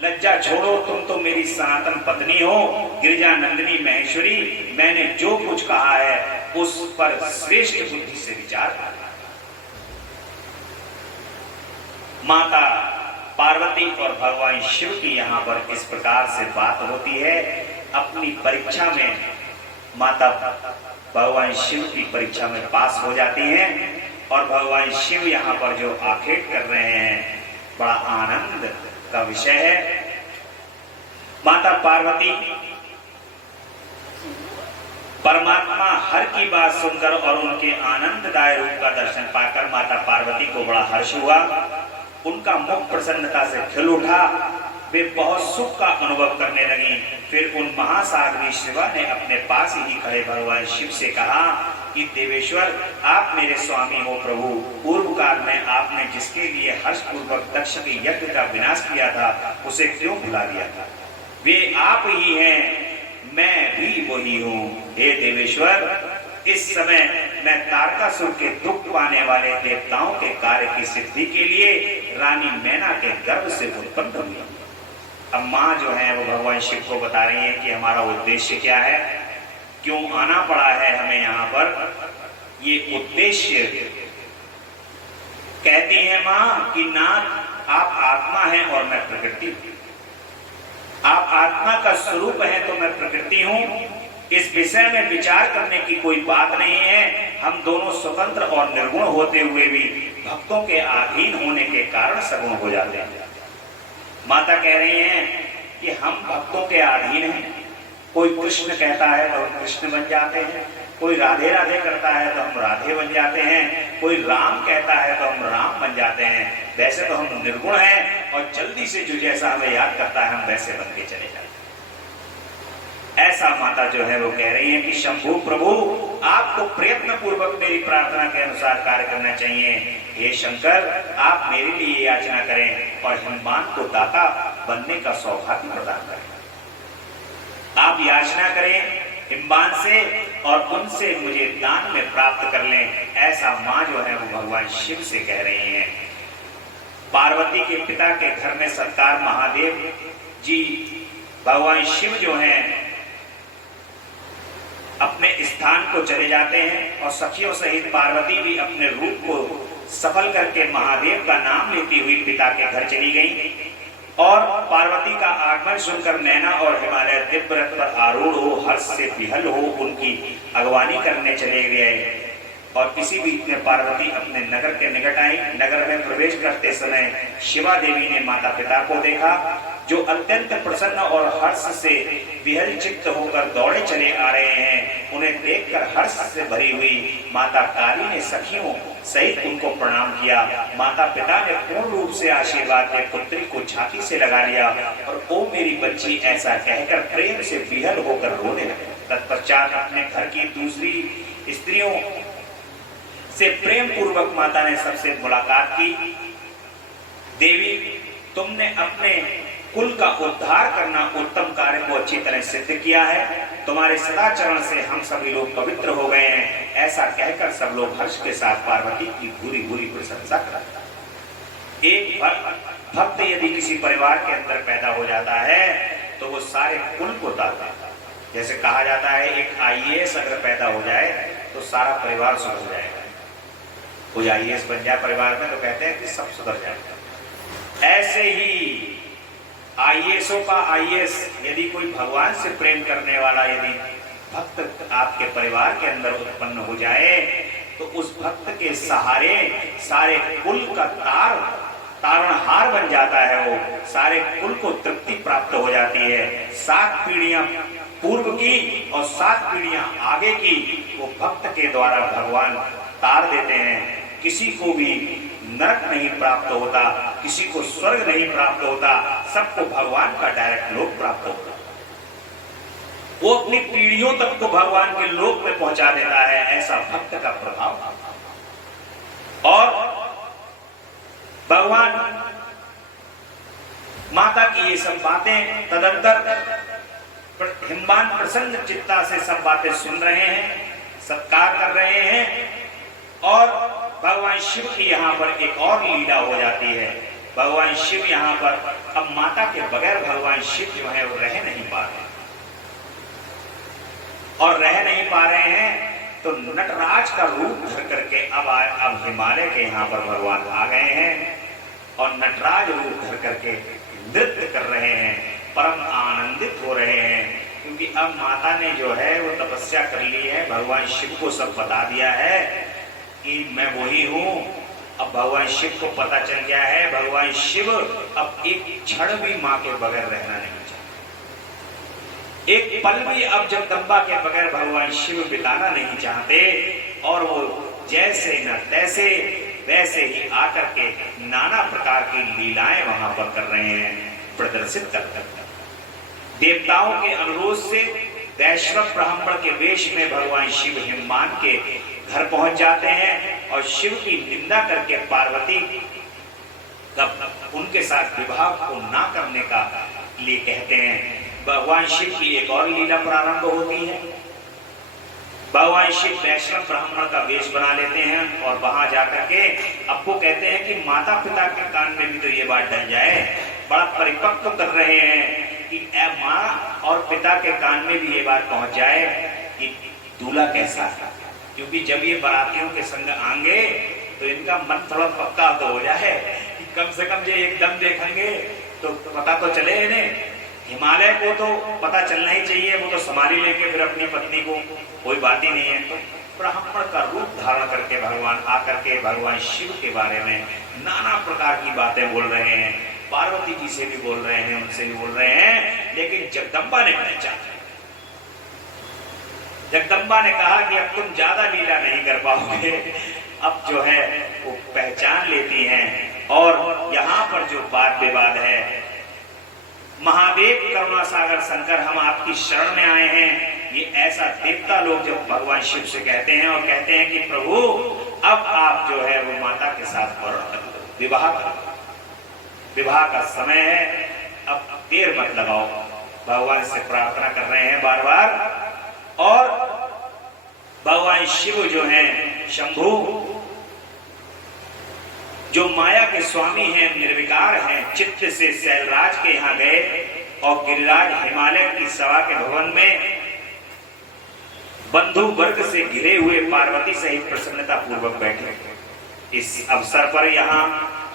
लज्जा छोड़ो, तुम तो मेरी सनातन पत्नी हो, गिरिजा नंदिनी महेश्वरी। मैंने जो कुछ कहा है उस पर श्रेष्ठ बुद्धि से विचार कर। माता पार्वती और भगवान शिव की यहाँ पर इस प्रकार से बात होती है। अपनी परीक्षा में माता भगवान शिव की परीक्षा में पास हो जाती हैं और भगवान शिव यहाँ पर जो आखेट कर रहे हैं, बड़ा आनंद का विषय है। माता पार्वती परमात्मा हर की बात सुनकर और उनके आनंददायी रूप का दर्शन पाकर माता पार्वती को बड़ा हर्ष हुआ। उनका मुख प्रसन्नता से खिल उठा। वे बहुत सुख का अनुभव करने लगी। फिर उन महासाध्वी शिवा ने अपने पास ही खड़े भगवान शिव से कहा कि देवेश्वर, आप मेरे स्वामी हो प्रभु। पूर्व काल में आपने जिसके लिए हर्षपूर्वक दक्ष के यज्ञ का विनाश किया था, उसे क्यों भुला दिया था? वे आप ही हैं, मैं भी वही हूँ। हे देवेश्वर, इस समय मैं तारकासुर के दुख पाने वाले देवताओं के कार्य की सिद्धि के लिए रानी मैना के गर्भ से उत्पन्न हुई। अब माँ जो है वो भगवान शिव को बता रही है कि हमारा उद्देश्य क्या है, क्यों आना पड़ा है हमें यहाँ पर। ये उद्देश्य कहती है माँ कि नाथ, आप आत्मा हैं और मैं प्रकृति हूँ। आप आत्मा का स्वरूप है तो मैं प्रकृति हूँ। इस विषय में विचार करने की कोई बात नहीं है। हम दोनों स्वतंत्र और निर्गुण होते हुए भी भक्तों के अधीन होने के कारण सगुण हो जाते हैं। माता कह रही हैं कि हम भक्तों के अधीन हैं। कोई कृष्ण कहता है तो हम कृष्ण बन जाते हैं, कोई राधे राधे करता है तो हम राधे बन जाते हैं, कोई राम कहता है तो हम राम बन जाते हैं। वैसे तो हम निर्गुण हैं और जल्दी से जो जैसा हमें याद करता है हम वैसे बन के चले जाते हैं। ऐसा माता जो है वो कह रही है कि शंभु प्रभु, आपको प्रयत्न पूर्वक मेरी प्रार्थना के अनुसार कार्य करना चाहिए। हे शंकर, आप मेरे लिए याचना करें और हिमवान को दाता बनने का सौभाग्य प्रदान करें। आप याचना करें हिमवान से और उनसे मुझे दान में प्राप्त कर लें। ऐसा माँ जो है वो भगवान शिव से कह रही है। पार्वती के पिता के घर में सत्कार महादेव जी भगवान शिव जो हैं अपने स्थान को चले जाते हैं और सखियों सहित पार्वती भी अपने रूप को सफल करके महादेव का नाम लेती हुई पिता के घर चली गई। और पार्वती का आगमन सुनकर मैना और हिमालय दिव्य रथ पर आरूढ़ हो हर्ष से विहल हो उनकी अगवानी करने चले गए। और इसी बीच में पार्वती अपने नगर के निकट आई। नगर में प्रवेश करते समय शिवा देवी ने माता पिता को देखा, जो अत्यंत प्रसन्न और हर्ष से विहल चित्त होकर दौड़े चले आ रहे हैं। उन्हें देखकर हर्ष से भरी हुई माता काली ने सखियों सहित उनको प्रणाम किया। माता पिता ने पूर्ण रूप से आशीर्वाद दे पुत्री को छाती से लगा लिया और ओ मेरी बच्ची ऐसा कहकर प्रेम से विहल होकर रोने लगे। तत्पश्चात अपने घर की दूसरी स्त्रियों से प्रेम पूर्वक माता ने सबसे मुलाकात की। देवी, तुमने अपने कुल का उद्धार करना उत्तम कार्य को अच्छी तरह सिद्ध किया है। तुम्हारे सदाचरण से हम सभी लोग पवित्र हो गए हैं। ऐसा कहकर सब लोग हर्ष के साथ पार्वती की भूरी भूरी प्रशंसा करते। एक भक्त यदि किसी परिवार के अंदर पैदा हो जाता है तो वो सारे कुल को दाता है। जैसे कहा जाता है एक IAS अगर पैदा हो जाए तो सारा परिवार सुधर जाएगा। कोई IAS बन जाए परिवार में तो कहते हैं कि सब सुधर जाएगा। ऐसे ही IASों का IAS यदि कोई भगवान से प्रेम करने वाला यदि भक्त आपके परिवार के अंदर उत्पन्न हो जाए तो उस भक्त के सहारे सारे कुल का तारणहार बन जाता है। वो सारे कुल को तृप्ति प्राप्त हो जाती है। 7 पीढ़ियां पूर्व की और 7 पीढ़ियां आगे की वो भक्त के द्वारा भगवान तार देते हैं। किसी को भी नरक नहीं प्राप्त होता, किसी को स्वर्ग नहीं प्राप्त होता, सबको भगवान का डायरेक्ट लोक प्राप्त होता। वो अपनी पीढ़ियों तक को भगवान के लोक में पहुंचा देता है। ऐसा भक्त का प्रभाव। और भगवान माता की ये सब बातें तदंतर हिमवान प्रसन्न चित्ता से सब बातें सुन रहे हैं, सत्कार कर रहे हैं। और भगवान शिव की यहाँ पर एक और लीला हो जाती है। भगवान शिव यहाँ पर अब माता के बगैर भगवान शिव जो है वो रह नहीं पा रहे, और रह नहीं पा रहे हैं तो नटराज का रूप धर करके अब हिमालय के यहाँ पर भगवान आ गए हैं और नटराज रूप धर करके नृत्य कर रहे हैं, परम आनंदित हो रहे हैं। क्योंकि अब माता ने जो है वो तपस्या कर ली है, भगवान शिव को सब बता दिया है कि मैं वही हूँ। अब भगवान शिव को पता चल गया है, भगवान शिव अब एक क्षण भी माँ के बगैर रहना नहीं चाहते, एक पल भी अब जगदम्बा के बगैर भगवान शिव बिताना नहीं चाहते। और वो जैसे न तैसे वैसे ही आकर के नाना प्रकार की लीलाएं वहां पर कर रहे हैं, प्रदर्शित कर रहे हैं। देवताओं के अनुरोध से वैष्णव ब्राह्मण के वेश में भगवान शिव हिमवान के घर पहुंच जाते हैं और शिव की निंदा करके पार्वती उनके साथ विवाह को ना करने का लिए कहते हैं। भगवान शिव की एक और लीला प्रारंभ होती है। भगवान शिव वैष्णव ब्राह्मण का वेश बना लेते हैं और वहां जाकर के आपको कहते हैं कि माता पिता के कान में भी तो ये बात डल जाए, बड़ा परिपक्व कर रहे हैं कि माँ और पिता के कान में भी ये बात पहुंच जाए कि दूल्हा कैसा है। क्योंकि जब ये बारातियों के संग आएंगे तो इनका मन थोड़ा पक्का तो हो जाए कि कम से कम ये एकदम देखेंगे तो पता तो चले इन्हें। हिमालय को तो पता चलना ही चाहिए, वो तो संभाली लेंगे फिर अपनी पत्नी को, कोई बात ही नहीं है। तो ब्राह्मण का रूप धारण करके भगवान आकर के भगवान शिव के बारे में नाना प्रकार की बातें बोल रहे हैं, पार्वती जी से भी बोल रहे हैं, उनसे भी बोल रहे हैं। लेकिन जगदम्बा ने पहचाना, जगदम्बा ने कहा कि अब तुम ज्यादा लीला नहीं कर पाओगे। अब जो है वो पहचान लेती हैं। और यहाँ पर जो वाद विवाद है, महादेव करुणा सागर शंकर हम आपकी शरण में आए हैं, ये ऐसा देवता लोग जब भगवान शिव से कहते हैं और कहते हैं कि प्रभु अब आप जो है वो माता के साथ विवाह करो, विवाह का समय है, अब देर मत लगाओ। भगवान से प्रार्थना कर रहे हैं बार बार। और भगवान शिव जो हैं शंभु, जो माया के स्वामी हैं, निर्विकार हैं, चित्त से शैलराज के यहाँ गए और गिरिराज हिमालय की सभा के भवन में बंधु वर्ग से घिरे हुए पार्वती सहित प्रसन्नता पूर्वक बैठे। इस अवसर पर यहाँ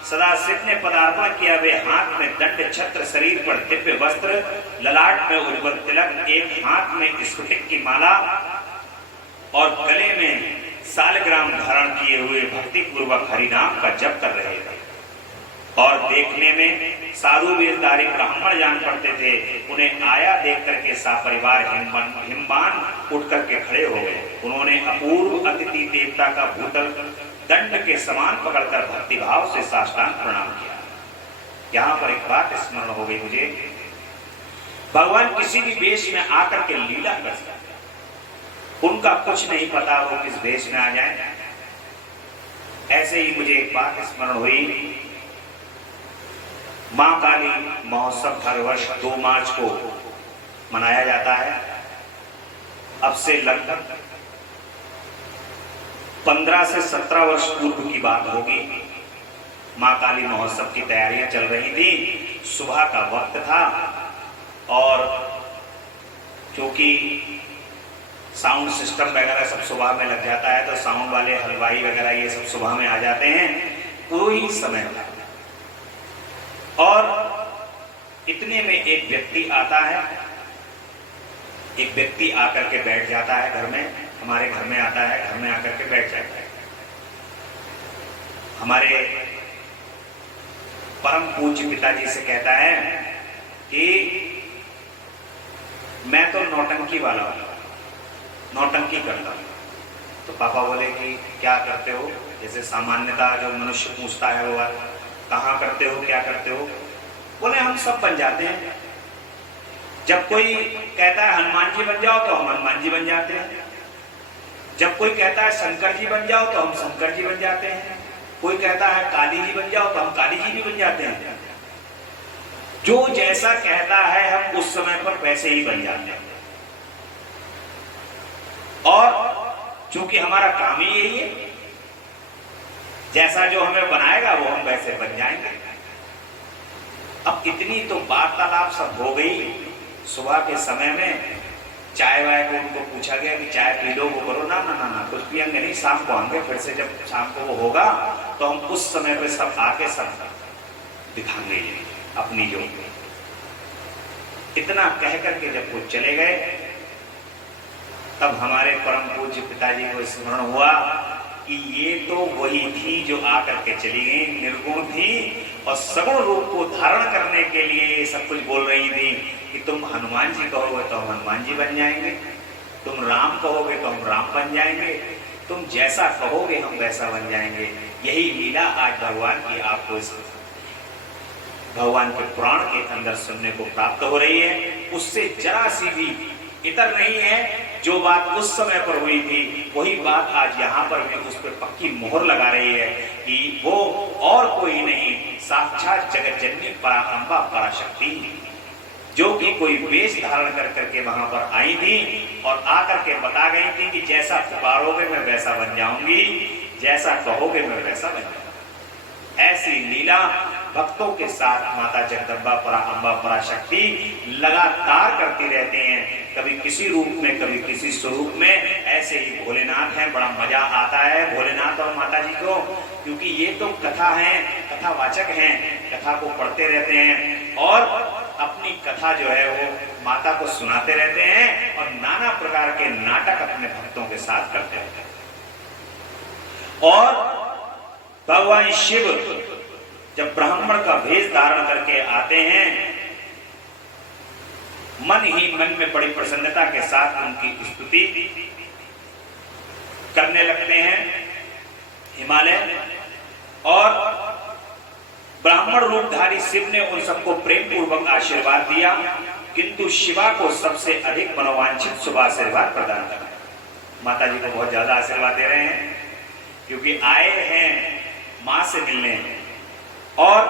सदाशिव ने पदार्पण किया। वे हाथ में दंड छत्र, शरीर पर दिव्य वस्त्र, ललाट में उज्ज्वल तिलक, एक हाथ में स्फटिक की माला और गले में सालग्राम धारण किए हुए भक्ति पूर्वक हरिनाम का जप कर रहे थे। और देखने में साधु वेशधारी ब्राह्मण जान पड़ते थे। उन्हें आया देख करके सापरिवार हिमवान उठ करके खड़े हो गए। उन्होंने अपूर्व अतिथि देवता का भूतल दंड के समान पकड़कर भक्तिभाव से साष्टांग प्रणाम किया। यहाँ पर एक बात स्मरण हो गई मुझे, भगवान किसी भी वेश में आकर के लीला कर सकते, उनका कुछ नहीं पता वो किस वेश में आ जाए। ऐसे ही मुझे एक बात स्मरण हुई, मां काली महोत्सव हर वर्ष 2 मार्च को मनाया जाता है। अब से लगभग 15 से 17 वर्ष पूर्व की बात होगी। मां काली महोत्सव की तैयारियां चल रही थी, सुबह का वक्त था और क्योंकि साउंड सिस्टम वगैरह सब सुबह में लग जाता है तो साउंड वाले हलवाई वगैरह ये सब सुबह में आ जाते हैं, कोई समय था। और इतने में एक व्यक्ति आता है, एक व्यक्ति आकर के बैठ जाता है घर में, हमारे घर में आता है, घर में आकर के बैठ जाता है। हमारे परम पूज्य पिताजी से कहता है कि मैं तो नौटंकी वाला हूं, नौटंकी करता हूं। तो पापा बोले कि क्या करते हो? जैसे सामान्यता जो मनुष्य पूछता है वो कहाँ करते हो, क्या करते हो? बोले हम सब बन जाते हैं। जब कोई कहता है हनुमान जी बन जाओ तो हम हनुमान जी बन जाते हैं, जब कोई कहता है शंकर जी बन जाओ तो हम शंकर जी बन जाते हैं, कोई कहता है काली जी बन जाओ तो हम काली जी भी बन जाते हैं। जो जैसा कहता है हम उस समय पर वैसे ही बन जाते हैं, और चूंकि हमारा काम ही यही है, जैसा जो हमें बनाएगा वो हम वैसे बन जाएंगे। अब इतनी तो वार्तालाप सब हो गई। सुबह के समय में चाय वाय को उनको पूछा गया कि चाय पी लो, वो करो ना ना ना ना कुछ पियेंगे नहीं, शाम को आएंगे फिर से, जब शाम को वो होगा तो हम उस समय पे सब आके सब दिखाएंगे अपनी जो। इतना कह करके जब वो चले गए, तब हमारे परम पूज्य पिताजी को स्मरण हुआ कि ये तो वही थी जो आकर के चली गई, निर्गुण थी और सगुण रूप को धारण करने के लिए ये सब कुछ बोल रही थी कि तुम हनुमान जी कहोगे तो हम हनुमान जी बन जाएंगे, तुम राम कहोगे तो हम राम बन जाएंगे, तुम जैसा कहोगे हम वैसा बन जाएंगे। यही लीला आज भगवान की आपको इस भगवान के पुराण के अंदर सुनने को प्राप्त हो रही है। उससे जरा सी भी इतर नहीं है। जो बात उस समय पर हुई थी वही बात आज यहाँ पर भी उस पर पक्की मोहर लगा रही है कि वो और कोई नहीं, साक्षात जगत जननी पराअंबा पराशक्ति, जो कि कोई वेश धारण कर करके वहां पर आई थी और आकर के बता गई थी कि जैसा पुकारोगे मैं वैसा बन जाऊंगी, जैसा कहोगे मैं वैसा बन जाऊंगी। ऐसी लीला भक्तों के साथ माता जगदम्बा पराअंबा पराशक्ति लगातार करती रहते हैं, कभी किसी रूप में कभी किसी स्वरूप में। ऐसे ही भोलेनाथ हैं, बड़ा मजा आता है भोलेनाथ और माता जी को, क्योंकि ये तो कथा है, कथावाचक हैं, कथा को पढ़ते रहते हैं और अपनी कथा जो है वो माता को सुनाते रहते हैं और नाना प्रकार के नाटक अपने भक्तों के साथ करते रहते हैं। और भगवान शिव जब ब्राह्मण का भेष धारण करके आते हैं, मन ही मन में बड़ी प्रसन्नता के साथ उनकी स्तुति करने लगते हैं हिमालय। और ब्राह्मण रूपधारी शिव ने उन सबको प्रेम पूर्वक आशीर्वाद दिया, किंतु शिवा को सबसे अधिक मनोवांछित शुभ आशीर्वाद प्रदान करा। माता जी को बहुत ज्यादा आशीर्वाद दे रहे हैं, क्योंकि आए हैं मां से मिलने, और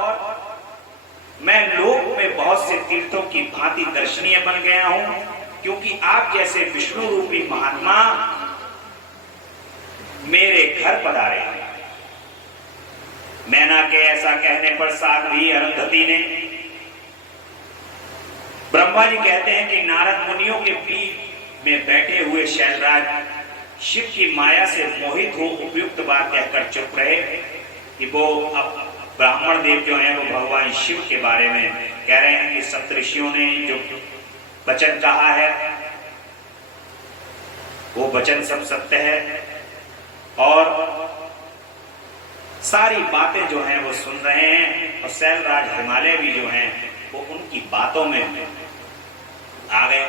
मैं लोक में बहुत से तीर्थों की भांति दर्शनीय बन गया हूं, क्योंकि आप जैसे विष्णु रूपी महात्मा मेरे घर पधारे हैं। मैना के ऐसा कहने पर साध्वी अरुंधति ने, ब्रह्मा जी कहते हैं कि नारद मुनियों के बीच में बैठे हुए शैलराज शिव की माया से मोहित हो उपयुक्त बात कहकर चुप रहे कि वो अब ब्राह्मण देव जो हैं वो भगवान शिव के बारे में कह रहे हैं कि सप्तऋषियों ने जो वचन कहा है वो वचन सब सत्य है, और सारी बातें जो हैं वो सुन रहे हैं। और शैलराज हिमालय भी जो हैं वो उनकी बातों में आ गए,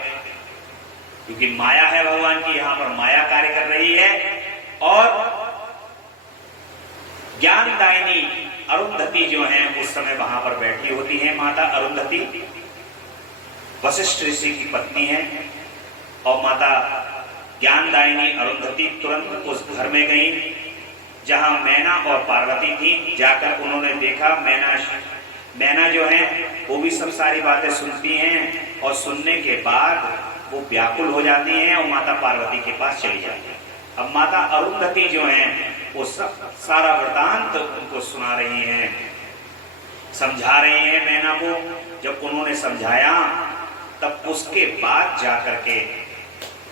क्योंकि माया है भगवान की, यहां पर माया कार्य कर रही है। और ज्ञानदायिनी अरुंधति जो हैं उस समय वहां पर बैठी होती हैं। माता अरुंधति वशिष्ठ ऋषि की पत्नी है, और माता ज्ञानदायिनी अरुंधति तुरंत उस घर में गई जहां मैना और पार्वती थी। जाकर उन्होंने देखा मैना जो है वो भी सब सारी बातें सुनती हैं, और सुनने के बाद वो व्याकुल हो जाती हैं और माता पार्वती के पास चली जाती है। अब माता अरुंधति जो हैं वो सब सारा वृतांत उनको सुना रही हैं, समझा रही हैं मैना को। जब उन्होंने समझाया तब उसके बाद जाकर के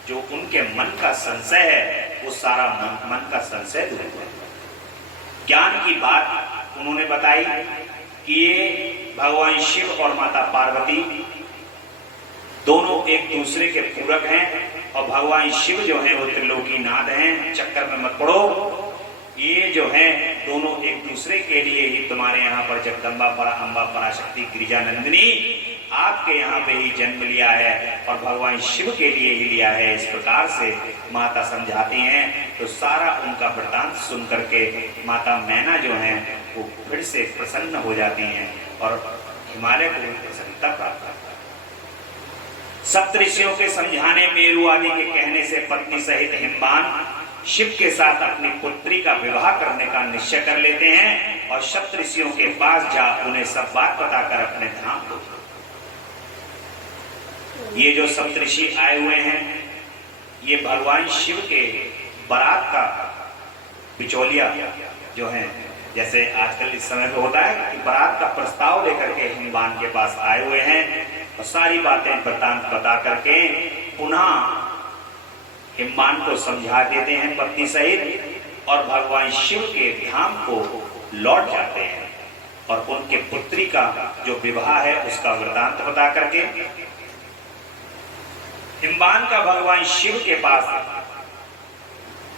जो उनके मन का संशय है वो सारा मन का संशय दूर हुआ। ज्ञान की बात उन्होंने बताई कि ये भगवान शिव और माता पार्वती दोनों एक दूसरे के पूरक हैं, और भगवान शिव जो है वो त्रिलोकीनाथ हैं, चक्कर में मत पड़ो। ये जो है दोनों एक दूसरे के लिए ही तुम्हारे यहाँ पर जगदम्बा पराअंबा पराशक्ति गिरिजानंदिनी आपके यहाँ पे ही जन्म लिया है, और भगवान शिव के लिए ही लिया है। इस प्रकार से माता समझाती हैं। तो सारा उनका वृतांत सुन करके माता मैना जो है वो फिर से प्रसन्न हो जाती हैं और हिमालय को प्रसन्नता प्राप्त करता है। सप्तऋषियों के समझाने, मेरु आदि के कहने से पत्नी सहित हिमवान शिव के साथ अपनी पुत्री का विवाह करने का निश्चय कर लेते हैं, और सप्तऋषियों के पास जा उन्हें सब बात बताकर अपने धाम को ये जो सप्तऋषि आए हुए हैं, ये भगवान शिव के बारात का बिचौलिया जो है, जैसे आजकल इस समय पे होता है कि बारात का प्रस्ताव लेकर के हिमवान के पास आए हुए हैं और सारी बातें बता करके पुनः हिमवान को समझा देते हैं पत्नी सहित और भगवान शिव के धाम को लौट जाते हैं और उनके पुत्री का जो विवाह है उसका वृतांत बता करके हिमवान का भगवान शिव के पास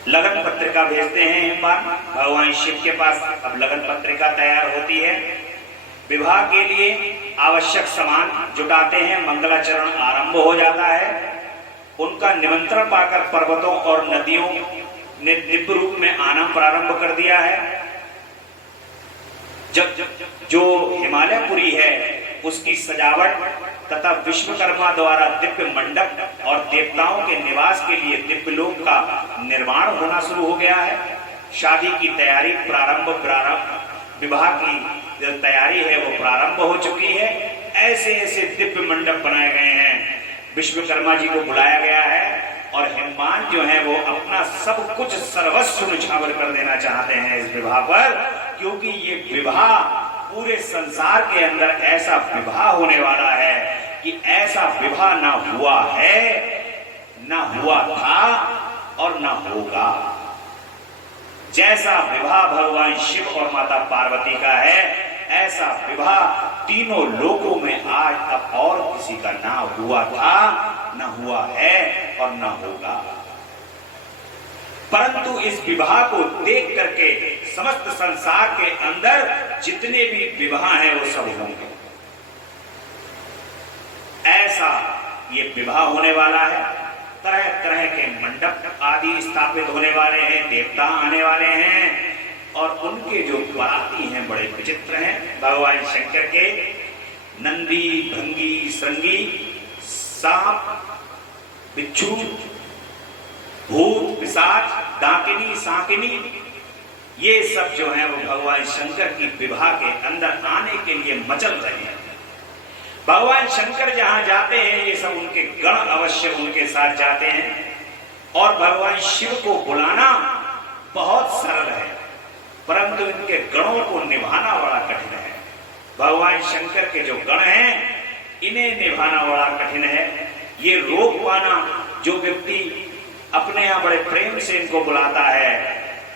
लगन पत्रिका भेजते हैं। हिमवान भगवान शिव के पास अब लगन पत्रिका तैयार होती है, विवाह के लिए आवश्यक सामान जुटाते हैं, मंगलाचरण आरंभ हो जाता है। उनका निमंत्रण पाकर पर्वतों और नदियों ने दिव्य रूप में आना प्रारंभ कर दिया है। जब जो हिमालयपुरी है उसकी सजावट तथा विश्वकर्मा द्वारा दिव्य मंडप और देवताओं के निवास के लिए दिव्य लोक का निर्माण होना शुरू हो गया है। शादी की तैयारी प्रारंभ विवाह की जो तैयारी है वो प्रारंभ हो चुकी है। ऐसे ऐसे दिव्य मंडप बनाए गए हैं, विश्वकर्मा जी को बुलाया गया है और हिमवान जो है वो अपना सब कुछ सर्वस्व न्यौछावर कर देना चाहते हैं इस विवाह पर, क्योंकि ये विवाह पूरे संसार के अंदर ऐसा विवाह होने वाला है कि ऐसा विवाह ना हुआ है, ना हुआ था और ना होगा। जैसा विवाह भगवान शिव और माता पार्वती का है, ऐसा विवाह तीनों लोकों में आज तक और किसी का ना हुआ था, ना हुआ है और ना होगा। परंतु इस विवाह को देख करके समस्त संसार के अंदर जितने भी विवाह हैं वो सब होंगे। ऐसा ये विवाह होने वाला है। तरह तरह के मंडप आदि स्थापित होने वाले हैं, देवता आने वाले हैं और उनके जो बाराती हैं बड़े विचित्र हैं। भगवान शंकर के नंदी, भंगी, श्रृंगी, सांप, बिच्छू, भूत, पिशाच, डाकिनी, सांकिनी, ये सब जो है वो भगवान शंकर की विवाह के अंदर आने के लिए मचल रहे हैं। भगवान शंकर जहां जाते हैं ये सब उनके गण अवश्य उनके साथ जाते हैं और भगवान शिव को बुलाना बहुत सरल है, परंतु इनके गणों को निभाना बड़ा कठिन है। भगवान शंकर के जो गण हैं इन्हें निभाना बड़ा कठिन है। ये रोक पाना, जो व्यक्ति अपने यहाँ बड़े प्रेम से इनको बुलाता है,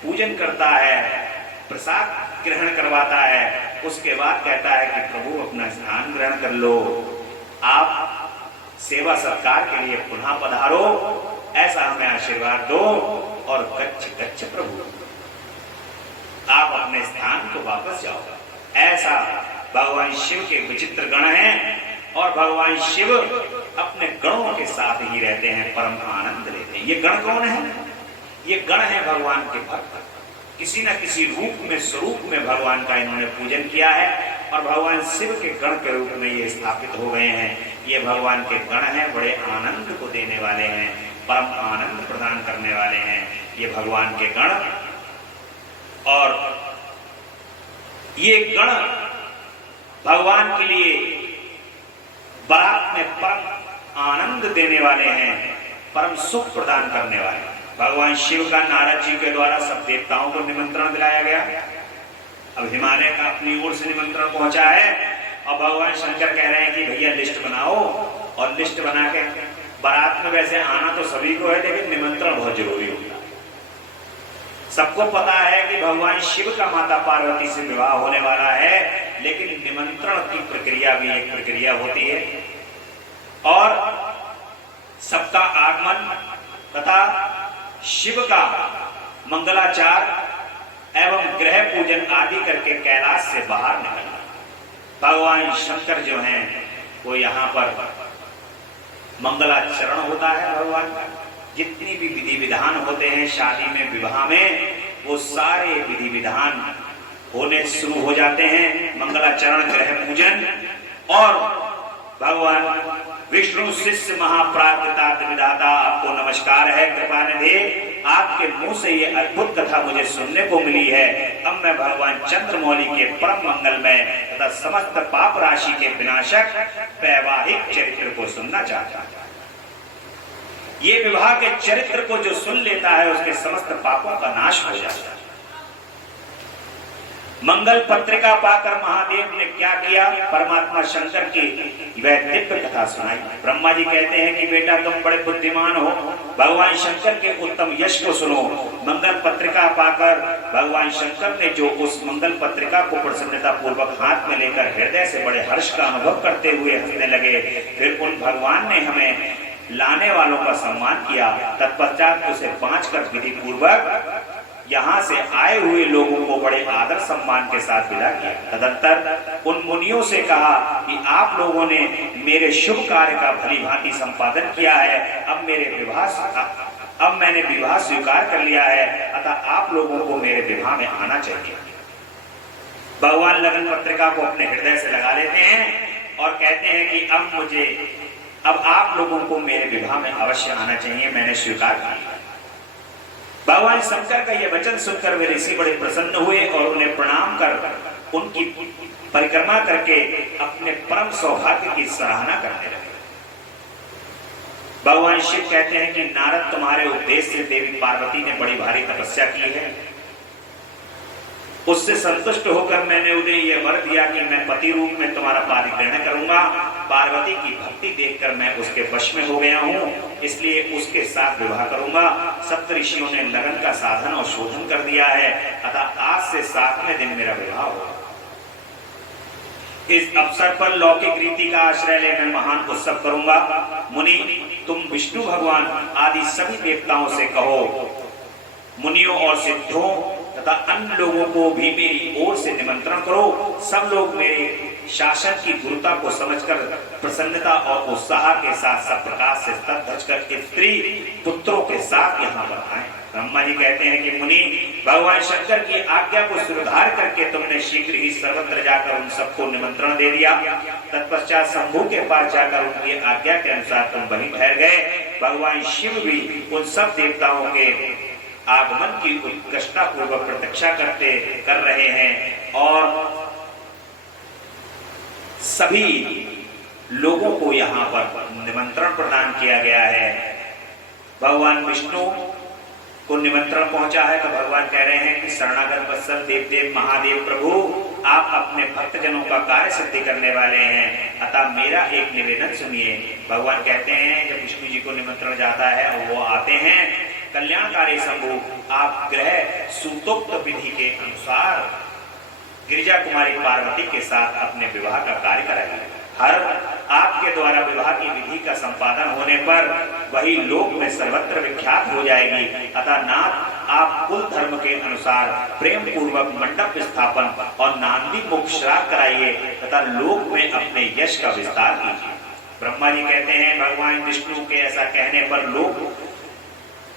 पूजन करता है, प्रसाद ग्रहण करवाता है, उसके बाद कहता है कि प्रभु अपना स्थान ग्रहण कर लो, आप सेवा सत्कार के लिए पुनः पधारो, ऐसा हमें आशीर्वाद दो और गच्छ गच्छ प्रभु, आप अपने स्थान को वापस जाओ। ऐसा भगवान शिव के विचित्र गण हैं और भगवान शिव अपने गणों के साथ ही रहते हैं, परम आनंद लेते हैं। ये गण कौन है? ये गण है भगवान के भक्त। किसी न किसी रूप में, स्वरूप में भगवान का इन्होंने पूजन किया है और भगवान शिव के गण के रूप में ये स्थापित हो गए हैं। ये भगवान के गण हैं, बड़े आनंद को देने वाले हैं, परम आनंद प्रदान करने वाले हैं ये भगवान के गण। और ये गण भगवान के लिए बारात में परम आनंद देने वाले हैं, परम सुख प्रदान करने वाले हैं। भगवान शिव का नारद जी के द्वारा सब देवताओं को निमंत्रण दिलाया गया। अब हिमालय का अपनी ओर से निमंत्रण पहुंचा है और भगवान शंकर कह रहे हैं कि भैया लिस्ट बनाओ, और लिस्ट बना के बारात में वैसे आना तो सभी को है, लेकिन निमंत्रण बहुत जरूरी होता है। सबको पता है कि भगवान शिव का माता पार्वती से विवाह होने वाला है, लेकिन निमंत्रण की प्रक्रिया भी एक प्रक्रिया होती है और सबका आगमन तथा शिव का मंगलाचार एवं ग्रह पूजन आदि करके कैलाश से बाहर निकलना। भगवान शंकर जो हैं वो यहाँ पर मंगलाचरण होता है भगवान का। जितनी भी विधि विधान होते हैं शादी में, विवाह में, वो सारे विधि विधान होने शुरू हो जाते हैं। मंगलाचरण, ग्रह पूजन और भगवान विष्णु शिष्य महाप्राकृतार्थ विधाता, आपको नमस्कार है। कृपा निधि, आपके मुंह से ये अद्भुत कथा मुझे सुनने को मिली है। अब मैं भगवान चंद्रमौली के परम मंगलमय तथा समस्त पाप राशि के विनाशक वैवाहिक चरित्र को सुनना चाहता हूं। ये विवाह के चरित्र को जो सुन लेता है उसके समस्त पापों का नाश हो जाता है। मंगल पत्रिका पाकर महादेव ने क्या किया, परमात्मा शंकर की वह दिव्य कथा सुनाई। ब्रह्मा जी कहते हैं कि बेटा तुम बड़े बुद्धिमान हो, भगवान शंकर के उत्तम यश को सुनो। मंगल पत्रिका पाकर भगवान शंकर ने जो उस मंगल पत्रिका को प्रसन्नता पूर्वक हाथ में लेकर हृदय से बड़े हर्ष का अनुभव करते हुए हंसने लगे। फिर उन भगवान ने हमें लाने वालों का सम्मान किया। तत्पश्चात उसे बांच कर विधि पूर्वक यहाँ से आए हुए लोगों को बड़े आदर सम्मान के साथ विदा किया। तदंतर उन मुनियों से कहा कि आप लोगों ने मेरे शुभ कार्य का भली भांति संपादन किया है। अब मैंने विवाह स्वीकार कर लिया है, अतः आप लोगों को मेरे विवाह में आना चाहिए। भगवान लगन पत्रिका को अपने हृदय से लगा लेते हैं और कहते हैं कि अब आप लोगों को मेरे विवाह में अवश्य आना चाहिए, मैंने स्वीकार किया। भगवान शंकर का यह वचन सुनकर वे ऋषि बड़े प्रसन्न हुए और उन्हें प्रणाम कर उनकी परिक्रमा करके अपने परम सौभाग्य की सराहना करने लगे। भगवान शिव कहते हैं कि नारद, तुम्हारे उपदेश से देवी पार्वती ने बड़ी भारी तपस्या की है। उससे संतुष्ट होकर मैंने उन्हें यह वर दिया कि मैं पति रूप में तुम्हारा पारिग्रहण करूंगा। पार्वती की भक्ति देखकर मैं उसके वश में हो गया हूं, इसलिए उसके साथ विवाह करूंगा। सप्तऋषियों ने लगन का साधन और शोधन कर दिया है, अतः आज से 7वें दिन मेरा विवाह होगा। इस अवसर पर लौकिक रीति का आश्रय ले मैं महान उत्सव करूंगा। मुनि, तुम विष्णु भगवान आदि सभी देवताओं से कहो, मुनियों और सिद्धों तथा अन्य लोगों को भी मेरी ओर से निमंत्रण करो। सब लोग मेरे शासन की गुरुता को समझकर प्रसन्नता और उत्साह के साथ सब प्रकार से तत्धज कर स्त्री पुत्रों के साथ यहाँ पर आए। ब्रह्मा जी कहते हैं कि मुनि, भगवान शंकर की आज्ञा को सुधार करके तुमने शीघ्र ही सर्वत्र जाकर उन सबको निमंत्रण दे दिया। तत्पश्चात शंभु के पास जाकर उनकी आज्ञा के अनुसार तुम वहीं ठहर गए। भगवान शिव भी उन सब देवताओं के आगमन की उत्कृष्टता पूर्वक प्रतीक्षा कर रहे हैं और सभी लोगों को यहाँ पर निमंत्रण प्रदान किया गया है। भगवान विष्णु को निमंत्रण पहुंचा है तो भगवान कह रहे हैं कि शरणागत वत्सल देव महादेव प्रभु, आप अपने भक्तजनों का कार्य सिद्धि करने वाले हैं, अतः मेरा एक निवेदन सुनिए। भगवान कहते हैं जब विष्णु जी को निमंत्रण जाता है और वो आते हैं, कल्याणकारी शंभु, आप ग्रह सूतोक्त विधि के अनुसार गिरिजा कुमारी पार्वती के साथ अपने विवाह का कार्य कराइए। हर आपके द्वारा विवाह की विधि का संपादन होने पर वही लोक में सर्वत्र विख्यात हो जाएगी। अतः नाथ, आप कुल धर्म के अनुसार प्रेम पूर्वक मंडप स्थापन और नांदी मुख श्राद्ध कराइए तथा लोक में अपने यश का विस्तार कीजिए। ब्रह्मा जी कहते हैं भगवान विष्णु के ऐसा कहने पर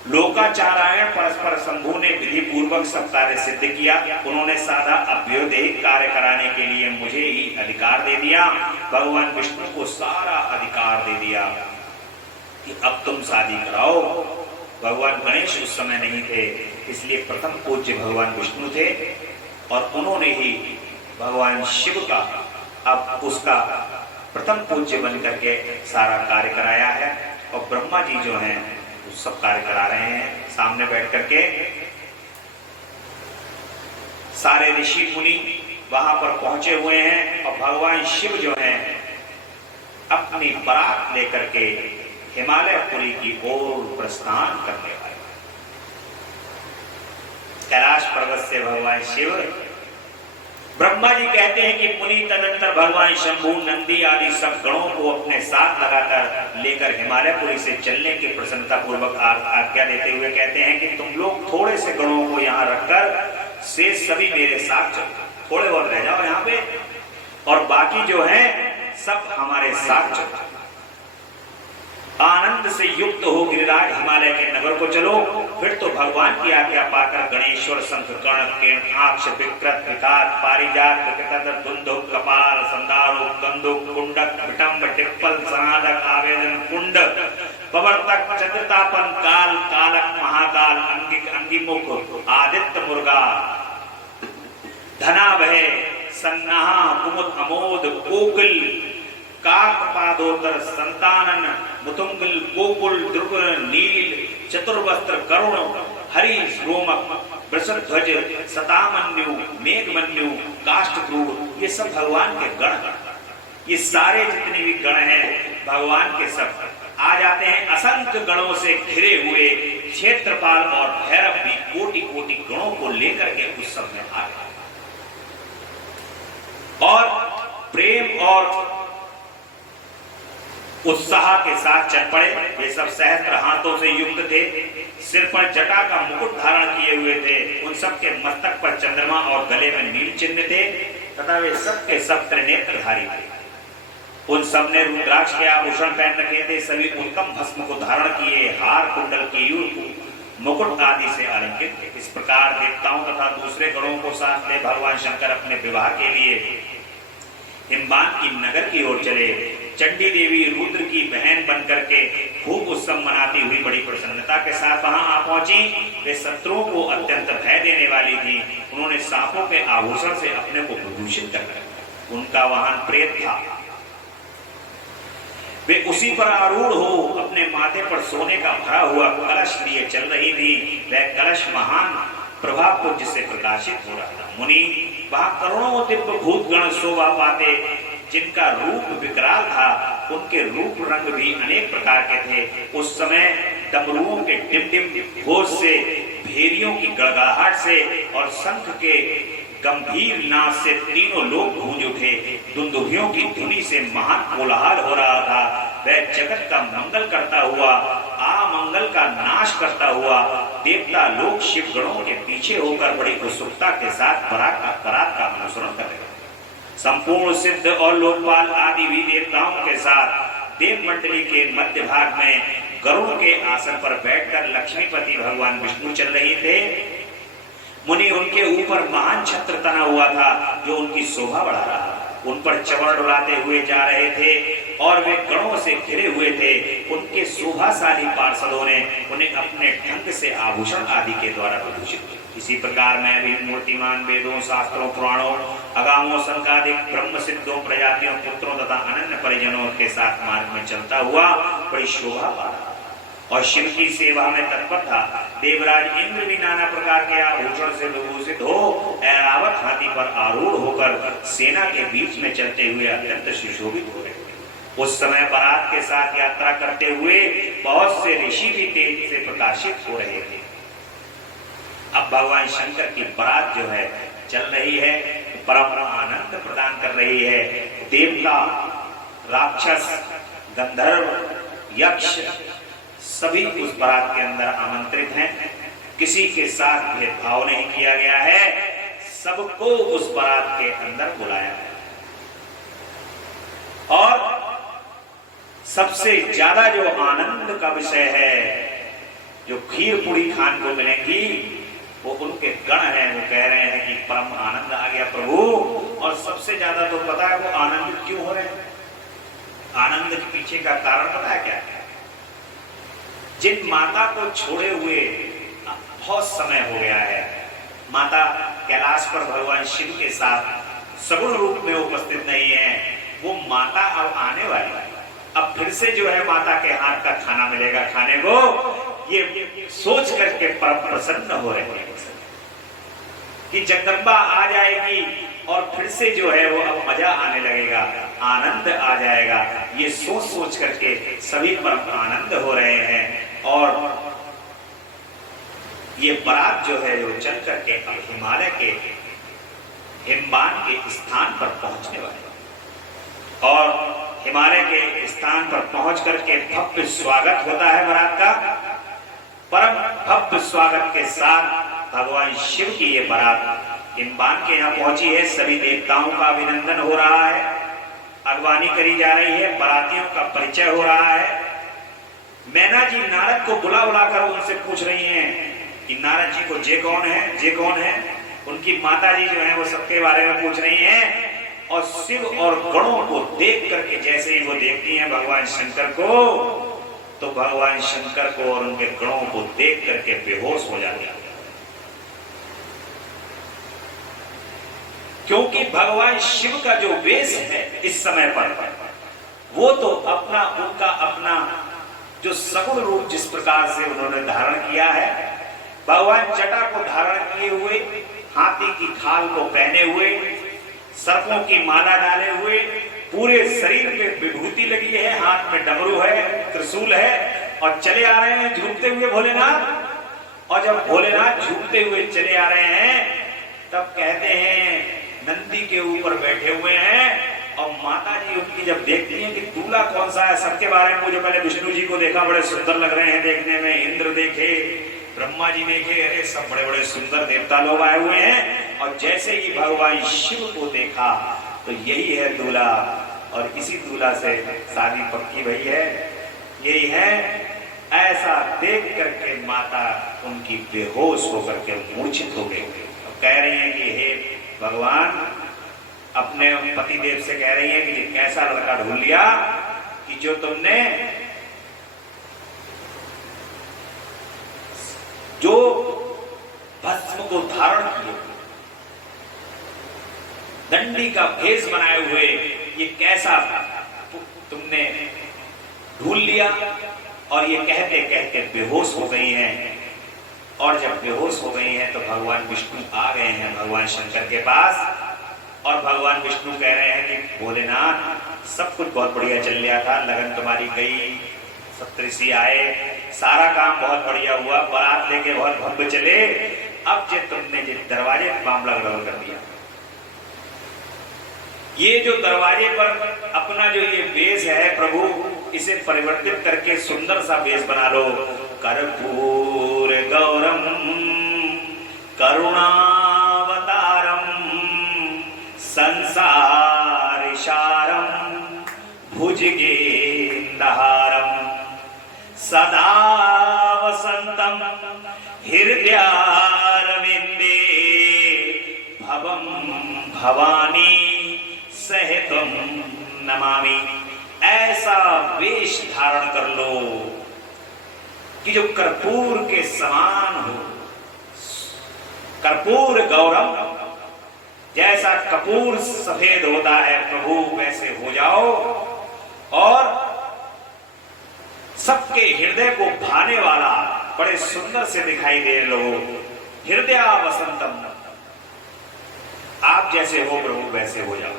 लोकाचारायण परस्पर शंभु ने विधि पूर्वक सब कार्य सिद्ध किया। उन्होंने सादा अभ्युदयिक कार्य कराने के लिए मुझे ही अधिकार दे दिया। भगवान विष्णु को सारा अधिकार दे दिया कि अब तुम शादी कराओ। भगवान गणेश उस समय नहीं थे, इसलिए प्रथम पूज्य भगवान विष्णु थे और उन्होंने ही भगवान शिव का अब उसका प्रथम पूज्य बन करके सारा कार्य कराया है। और ब्रह्मा जी जो हैं सब कार्य करा रहे हैं सामने बैठ करके। सारे ऋषि मुनि वहां पर पहुंचे हुए हैं और भगवान शिव जो हैं अपनी बारात लेकर के हिमालयपुरी की ओर प्रस्थान करने वाले। कैलाश पर्वत से भगवान शिव, ब्रह्मा जी कहते हैं कि मुनि तदंतर भगवान शंभु, नंदी आदि सब गणों को अपने साथ लगाकर लेकर हिमालयपुरी से चलने की प्रसन्नता पूर्वक आज्ञा देते हुए कहते हैं कि तुम लोग थोड़े से गणों को यहाँ रखकर से सभी मेरे साथ चलो, थोड़े बहुत रह जाओ यहाँ पे और बाकी जो है सब हमारे साथ चलो। आनंद से युक्त हो गिरिराज हिमालय के नगर को चलो। फिर तो भगवान की आज्ञा पाकर गणेश्वर, शंख, कर्ण, केणाक्ष, विकृत, विकात, पारिजात, विकृत, दुंदुक, कपाल, संदारू, कंदुक, कुंडक, विटम्ब, टिप्पल, सनादक, आवेदन, कुंड, प्रवर्तक, चंद्रतापन, काल, कालक, महाकाल, अंगिक, अंगिमुख, आदित्य, मुर्गा, धनाभय, सन्नाहा, कुमुद, अमोद, कोकिल, काक, पादोदर, संतानन, मुतुंगल, गोकुल, ध्रुव, नील, चतुर्वस्त्र, करुण, हरि, रोमक, वृषध्वज, सतामन्यु, मेघमन्यु, काष्ठक्रूर, ये सब भगवान के गण। ये सारे जितने भी गण हैं भगवान के सब आ जाते हैं। असंख्य गणों से घिरे हुए क्षेत्रपाल और भैरव भी कोटि कोटि गणों को लेकर के उस सब में आ गए और प्रेम और उत्साह के साथ चल पड़े। वे सब सहस्त्र हाथों से युक्त थे, सिर पर जटा का मुकुट धारण किए हुए थे, उन सब के मस्तक पर चंद्रमा और गले में नील चिन्ह थे तथा वे सब के सब त्रिनेत्रधारी थे। उन सब ने रुद्राक्ष के आभूषण पहन रखे थे, सभी उत्तम भस्म को धारण किए, हार, कुंडल, केयूर, मुकुट आदि से अलंकृत थे। इस प्रकार देवताओं तथा दूसरे गणों को साथ ले भगवान शंकर अपने विवाह के लिए हिमवान की नगर की ओर चले। चंडी देवी रुद्र की बहन बनकर के खूब उत्सव मनाती हुई बड़ी प्रसन्नता के साथ वहां आ पहुंची। वे शत्रुओं को अत्यंत भय देने वाली थी। उन्होंने सांपों के आभूषण से अपने को विभूषित कर रखा। उनका वाहन प्रेत था। वे उसी पर आरूढ़ हो अपने माथे पर सोने का भरा हुआ कलश लिए चल रही थी। वह कलश महान प्रभाव को जिससे प्रकाशित हो रहा था। मुनि वहां करोड़ों दिव्य भूतगण शोभा पाते, जिनका रूप विकराल था। उनके रूप रंग भी अनेक प्रकार के थे। उस समय डमरुओं के डिम-डिम घोष से, भेरियों की गड़गड़ाहट से और शंख के गंभीर नाद से तीनों लोग गूंज उठे। दुंदुभियों की धुनी से महान कोलाहल हो रहा था। वह जगत का मंगल करता हुआ, आमंगल का नाश करता हुआ देवता लोग शिव गणों के पीछे होकर बड़ी उत्सुकता के साथ पराग का अनुसरण कर रहे। संपूर्ण सिद्ध और लोकपाल आदि भी देवताओं के साथ देव मंडली के मध्य भाग में गरुड़ के आसन पर बैठकर लक्ष्मीपति भगवान विष्णु चल रहे थे। मुनि उनके ऊपर महान छत्र तना हुआ था जो उनकी शोभा बढ़ा रहा। उन पर चवड़ डुलाते हुए जा रहे थे और वे गणों से घिरे हुए थे। उनके शोभाशाली पार्षदों ने उन्हें अपने ढंग से आभूषण आदि के द्वारा विभूषित किया। इसी प्रकार मैं भी मूर्तिमान वेदों, शास्त्रों, पुराणों, अगामों, संकादिक ब्रह्म सिद्धों, प्रजातियों, पुत्रों तथा अनन्य परिजनों के साथ मार्ग में चलता हुआ बड़ी शोभा पा रहा और शिव की सेवा में तत्पर था। देवराज इंद्र भी नाना प्रकार के आभूषण से विभूषित हो ऐरावत हाथी पर आरूढ़ होकर सेना के बीच में चलते हुए अत्यंत सुशोभित हो रहे थे। उस समय बारात के साथ यात्रा करते हुए बहुत से ऋषि भी तेज से प्रकाशित हो रहे थे। अब भगवान शंकर की बारात जो है चल रही है, परम आनंद प्रदान कर रही है। देवता, राक्षस, गंधर्व, यक्ष सभी उस बारात के अंदर आमंत्रित हैं। किसी के साथ भेदभाव नहीं किया गया है, सबको उस बारात के अंदर बुलाया है। और सबसे ज्यादा जो आनंद का विषय है, जो खीर पूरी खान को मिलेंगी, वो उनके गण हैं। वो कह रहे हैं कि परम आनंद आ गया प्रभु। और सबसे ज्यादा तो पता है वो आनंदित क्यों हो रहे हैं। आनंद के पीछे का कारण पता है क्या है? जिन माता को छोड़े हुए बहुत समय हो गया है, माता कैलाश पर भगवान शिव के साथ सगुण रूप में उपस्थित नहीं है, वो माता अब आने वाली है। अब फिर से जो है माता के हाथ का खाना मिलेगा खाने को, ये सोच करके परम प्रसन्न हो रहे हैं कि जगदम्बा आ जाएगी और फिर से जो है वो अब मजा आने लगेगा, आनंद आ जाएगा। ये सोच सोच करके सभी परम आनंद हो रहे हैं। और ये बारात जो है वो चल करके अब हिमालय के हिमवान के स्थान पर पहुंचने वाले और हिमालय के स्थान पर पहुंच करके भव्य स्वागत होता है बारात का। परम भव्य स्वागत के साथ भगवान शिव की ये बारात हिमवान के यहाँ पहुंची है। सभी देवताओं का अभिनंदन हो रहा है, अगवानी करी जा रही है, बारातियों का परिचय हो रहा है। मैना जी नारद को बुला बुलाकर उनसे पूछ रही हैं कि नारद जी को जे कौन है। उनकी माता जी जो है वो सबके बारे में पूछ रही हैं और शिव और गणों को देख करके जैसे ही वो देखती हैं भगवान शंकर को, तो भगवान शंकर को और उनके गणों को देख करके बेहोश हो जाती है। क्योंकि भगवान शिव का जो वेश है इस समय पर वो तो उनका अपना जो सगुण रूप जिस प्रकार से उन्होंने धारण किया है, भगवान जटा को धारण किए हुए, हाथी की खाल को पहने हुए, सर्पों की माला डाले हुए, पूरे शरीर पे विभूति लगी है, हाथ में डमरू है, त्रिशूल है और चले आ रहे हैं झूमते हुए भोलेनाथ। और जब भोलेनाथ झूमते हुए चले आ रहे हैं तब कहते हैं नंदी के ऊपर बैठे हुए हैं और माता जी उनकी जब देखती हैं कि दूल्हा कौन सा है, सबके बारे में मुझे पहले विष्णु जी को देखा, बड़े सुंदर लग रहे हैं देखने में, इंद्र देखे, ब्रह्मा जी देखे, अरे सब बड़े बड़े सुंदर देवता लोग आए हुए हैं। और जैसे ही भगवान शिव को देखा तो यही है दूल्हा और इसी दूल्हा से शादी पक्की भई है, यही है। ऐसा देख करके माता उनकी बेहोश होकर के मूर्छित हो गई। कह रही है कि हे भगवान, अपने पतिदेव से कह रही है कि कैसा लड़का ढूंढ लिया कि जो तुमने जो भस्म को धारण किए, दंडी का भेष बनाए हुए, ये कैसा तुमने ढूंढ लिया। और ये कहते कहते बेहोश हो गई हैं। और जब बेहोश हो गई हैं तो भगवान विष्णु आ गए हैं भगवान शंकर के पास और भगवान विष्णु कह रहे हैं कि भोलेनाथ सब कुछ बहुत बढ़िया चल रहा था, लगन तुम्हारी गई, सप्तऋषि आए, सारा काम बहुत बढ़िया हुआ, बारात लेके बहुत भव्य चले, अब जो तुमने जो दरवाजे पर मामला गड़बड़ कर दिया, ये जो दरवाजे पर अपना जो ये वेश है प्रभु, इसे परिवर्तित करके सुंदर सा वेश बना लो। कर्पूर गौरम करुणावतारम संसार सारम भुजगेंद्रहारम सदा वसंतम हृदयारविंदे भवम भवानी सहितम नमामि। ऐसा वेश धारण कर लो कि जो कर्पूर के समान हो। कर्पूर गौरम, जैसा कपूर सफेद होता है प्रभु वैसे हो जाओ और सबके हृदय को भाने वाला बड़े सुंदर से दिखाई दे लो। हृदय वसंतम, आप जैसे हो प्रभु वैसे हो जाओ,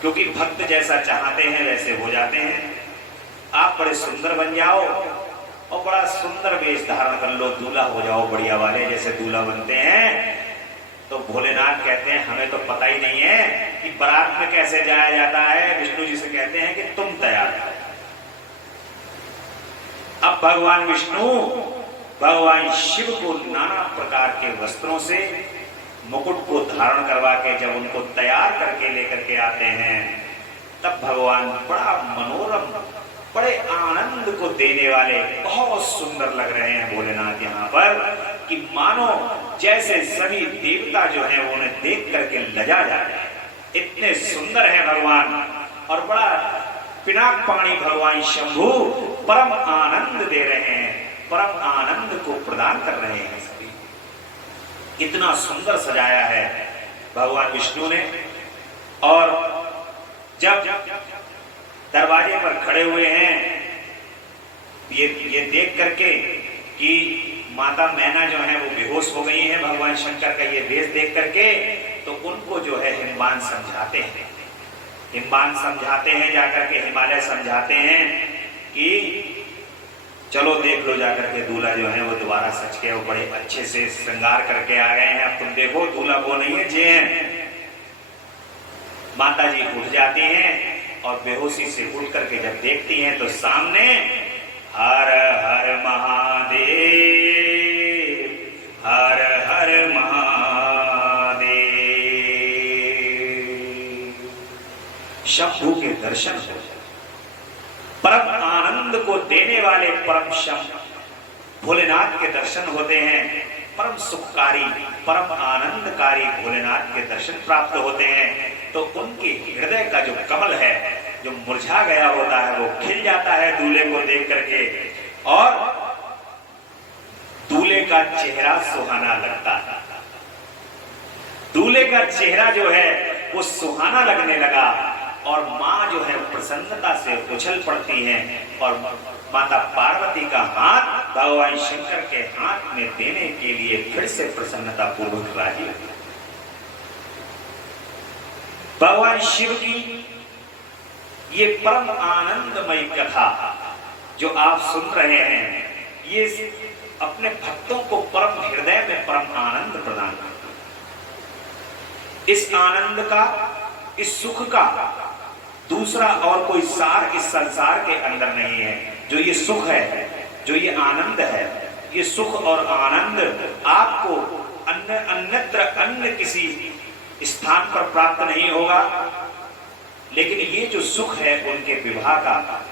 क्योंकि भक्त जैसा चाहते हैं वैसे हो जाते हैं। आप बड़े सुंदर बन जाओ और बड़ा सुंदर वेश धारण कर लो, दूल्हा हो जाओ बढ़िया वाले जैसे दूल्हा बनते हैं। तो भोलेनाथ कहते हैं हमें तो पता ही नहीं है कि बारात में कैसे जाया जाता है। विष्णु जी से कहते हैं कि तुम तैयार हो। अब भगवान विष्णु भगवान शिव को नाना प्रकार के वस्त्रों से मुकुट को धारण करवा के जब उनको तैयार करके लेकर के आते हैं, तब भगवान बड़ा मनोरम, बड़े आनंद को देने वाले बहुत सुंदर लग रहे हैं भोलेनाथ यहाँ पर, कि मानो जैसे सभी देवता जो हैं वो उन्हें देख करके लजा जा रहे हैं। इतने सुंदर है भगवान और बड़ा पिनाक पाणी भगवान शंभु परम आनंद दे रहे हैं, परम आनंद को प्रदान कर रहे हैं। सभी इतना सुंदर सजाया है भगवान विष्णु ने। और जब दरवाजे पर खड़े हुए हैं, ये देख करके कि माता मैना जो है वो बेहोश हो गई है भगवान शंकर का ये वेश देख करके, तो उनको जो है हिमवान समझाते हैं। हिमवान समझाते हैं, जाकर के हिमालय समझाते हैं कि चलो देख लो जाकर के दूल्हा जो है वो दोबारा सच के वो बड़े अच्छे से श्रृंगार करके आ गए हैं। अब तुम देखो दूल्हा वो नहीं है, जे हैं। माता जी उठ जाती हैं और बेहोशी से उठ करके जब देखती हैं तो सामने हर हर महादेव, हर हर महादेव, शंभू के दर्शन हो। परम आनंद को वाले परम शम भोलेनाथ के दर्शन होते हैं, परम सुखकारी परम आनंदकारी भोलेनाथ के दर्शन प्राप्त होते हैं, तो उनके हृदय का जो कमल है, जो मुरझा गया होता है, वो खिल जाता है दूल्हे को देख करके, और दूल्हे का चेहरा सुहाना लगता है। दूल्हे का चेहरा जो है वो सुहाना लगने लगा, और मां जो है प्रसन्नता से उछल पड़ती है, और माता पार्वती का हाथ भगवान शंकर के हाथ में देने के लिए फिर से प्रसन्नता पूर्वक राजी हुई। भगवान शिव की ये परम आनंदमयी कथा जो आप सुन रहे हैं, ये अपने भक्तों को परम हृदय में परम आनंद प्रदान करता है। इस आनंद का, इस सुख का दूसरा और कोई सार इस संसार के अंदर नहीं है। जो ये सुख है, जो ये आनंद है, ये सुख और आनंद आपको अन्य किसी स्थान पर प्राप्त नहीं होगा, लेकिन ये जो सुख है उनके विवाह का,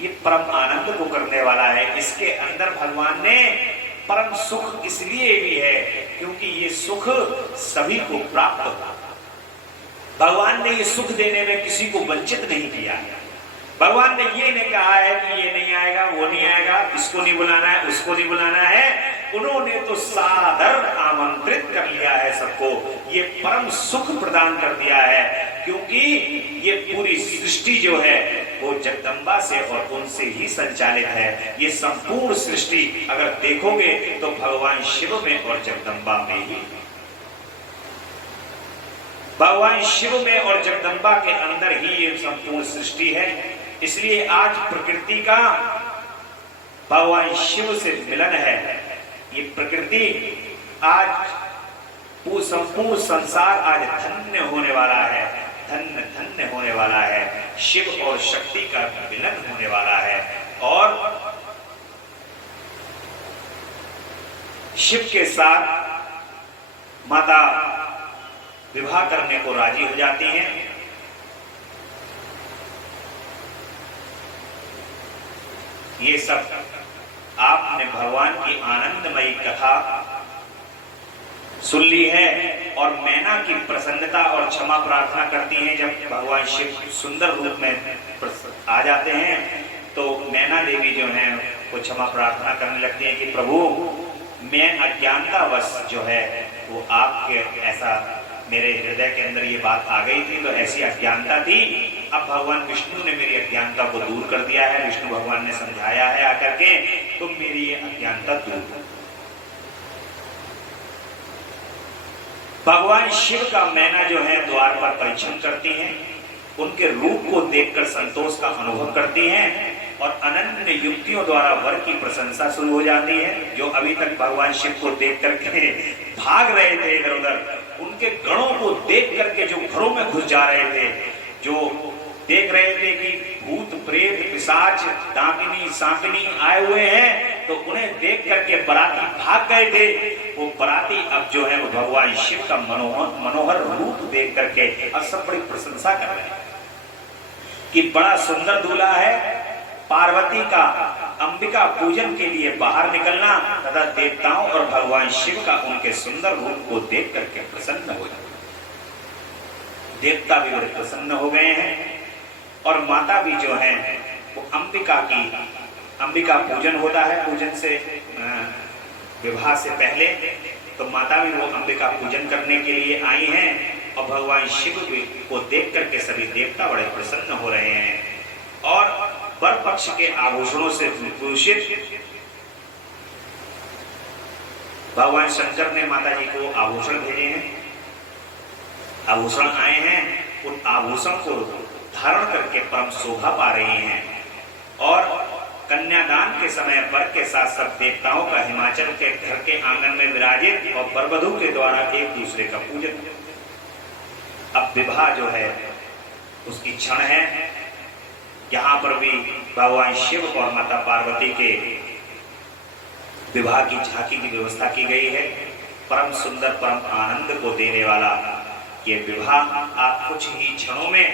ये परम आनंद को करने वाला है। इसके अंदर भगवान ने परम सुख इसलिए भी है क्योंकि ये सुख सभी को प्राप्त होगा। भगवान ने ये सुख देने में किसी को वंचित नहीं किया है। भगवान ने ये नहीं कहा है कि ये नहीं आएगा, वो नहीं आएगा, इसको नहीं बुलाना है, उसको नहीं बुलाना है। उन्होंने तो सादर आमंत्रित कर लिया है सबको, ये परम सुख प्रदान कर दिया है, क्योंकि ये पूरी सृष्टि जो है वो जगदम्बा से और उनसे ही संचालित है। ये संपूर्ण सृष्टि अगर देखोगे तो भगवान शिव में और जगदम्बा में ही, भगवान शिव में और जगदम्बा के अंदर ही ये संपूर्ण सृष्टि है। इसलिए आज प्रकृति का भगवान शिव से मिलन है। ये प्रकृति आज संपूर्ण संसार आज धन्य होने वाला है, धन्य धन्य होने वाला है। शिव और शक्ति का मिलन होने वाला है, और शिव के साथ माता विवाह करने को राजी हो जाती हैं। ये सब आपने भगवान की आनंदमयी कथा सुन ली है, और मैना की प्रसन्नता और क्षमा प्रार्थना करती हैं। जब भगवान शिव सुंदर रूप में आ जाते हैं तो मैना देवी जो है वो क्षमा प्रार्थना करने लगती हैं कि प्रभु, मैं अज्ञानतावश जो है वो आपके ऐसा मेरे हृदय के अंदर ये बात आ गई थी, तो ऐसी अज्ञानता थी। अब भगवान विष्णु ने मेरी अज्ञानता को दूर कर दिया है, विष्णु भगवान ने समझाया है आकर के, तो मेरी ये अज्ञानता दूर। भगवान शिव का मैना जो है द्वार पर परीक्षण करती हैं, उनके रूप को देखकर संतोष का अनुभव करती हैं, और अनन्य युक्तियों द्वारा वर की प्रशंसा शुरू हो जाती है। जो अभी तक भगवान शिव को देख करके भाग रहे थे इधर उधर, उनके गणों को देख करके जो घरों में घुस जा रहे थे, जो देख रहे थे कि भूत प्रेत पिशाच डाकिनी सांकनी आए हुए हैं, तो उन्हें देख करके बराती भाग गए थे। वो बराती अब जो है वो भगवान शिव का मनोहर रूप देख करके अब सब बड़ी प्रशंसा कर रहे हैं कि बड़ा सुंदर दूल्हा है। पार्वती का अंबिका पूजन के लिए बाहर निकलना तथा देवताओं और भगवान शिव का उनके सुंदर रूप को देख करके प्रसन्न हो गए। देवता भी बड़े प्रसन्न हो गए हैं, और माता भी जो है वो अंबिका पूजन होता है। पूजन से विवाह से पहले तो माता भी वो अंबिका पूजन करने के लिए आई हैं, और भगवान शिव को देख करके सभी देवता बड़े प्रसन्न हो रहे हैं। और वर पक्ष के आभूषणों से विभूषित भगवान शंकर ने माता जी को आभूषण भेजे हैं। आभूषण आए हैं, उन आभूषण को धारण करके परम शोभा पा रही हैं, और कन्यादान के समय वर के साथ सब देवताओं का हिमाचल के घर के आंगन में विराजित, और वरवधू के द्वारा एक दूसरे का पूजन। अब विवाह जो है उसकी क्षण है। यहाँ पर भी भगवान शिव और माता पार्वती के विवाह की झांकी की व्यवस्था की गई है। परम सुंदर परम आनंद को देने वाला ये विवाह आप कुछ ही क्षणों में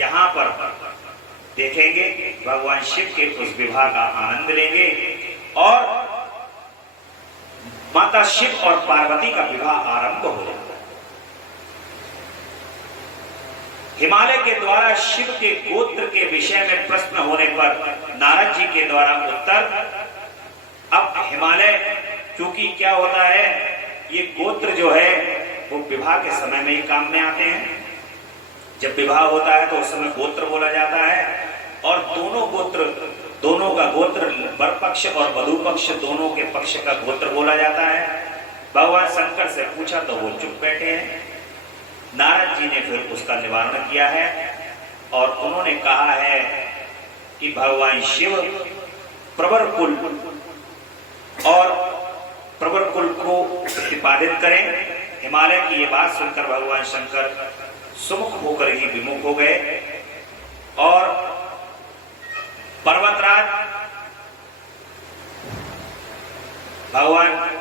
यहाँ पर देखेंगे, भगवान शिव के उस विवाह का आनंद लेंगे और माता शिव और पार्वती का विवाह आरंभ हो जाएगा। हिमालय के द्वारा शिव के गोत्र के विषय में प्रश्न होने पर नारद जी के द्वारा उत्तर। अब हिमालय, क्योंकि क्या होता है, ये गोत्र जो है वो विवाह के समय में ही काम में आते हैं। जब विवाह होता है तो उस समय गोत्र बोला जाता है और दोनों का गोत्र, वर पक्ष और वधू पक्ष दोनों के पक्ष का गोत्र बोला जाता है। भगवान शंकर से पूछा तो वो चुप बैठे हैं। नारद जी ने फिर उसका निवारण किया है और उन्होंने कहा है कि भगवान शिव प्रवर कुल और प्रवर कुल को प्रतिपादित करें। हिमालय की ये बात सुनकर भगवान शंकर सुमुख होकर ही विमुख हो गए और पर्वतराज भगवान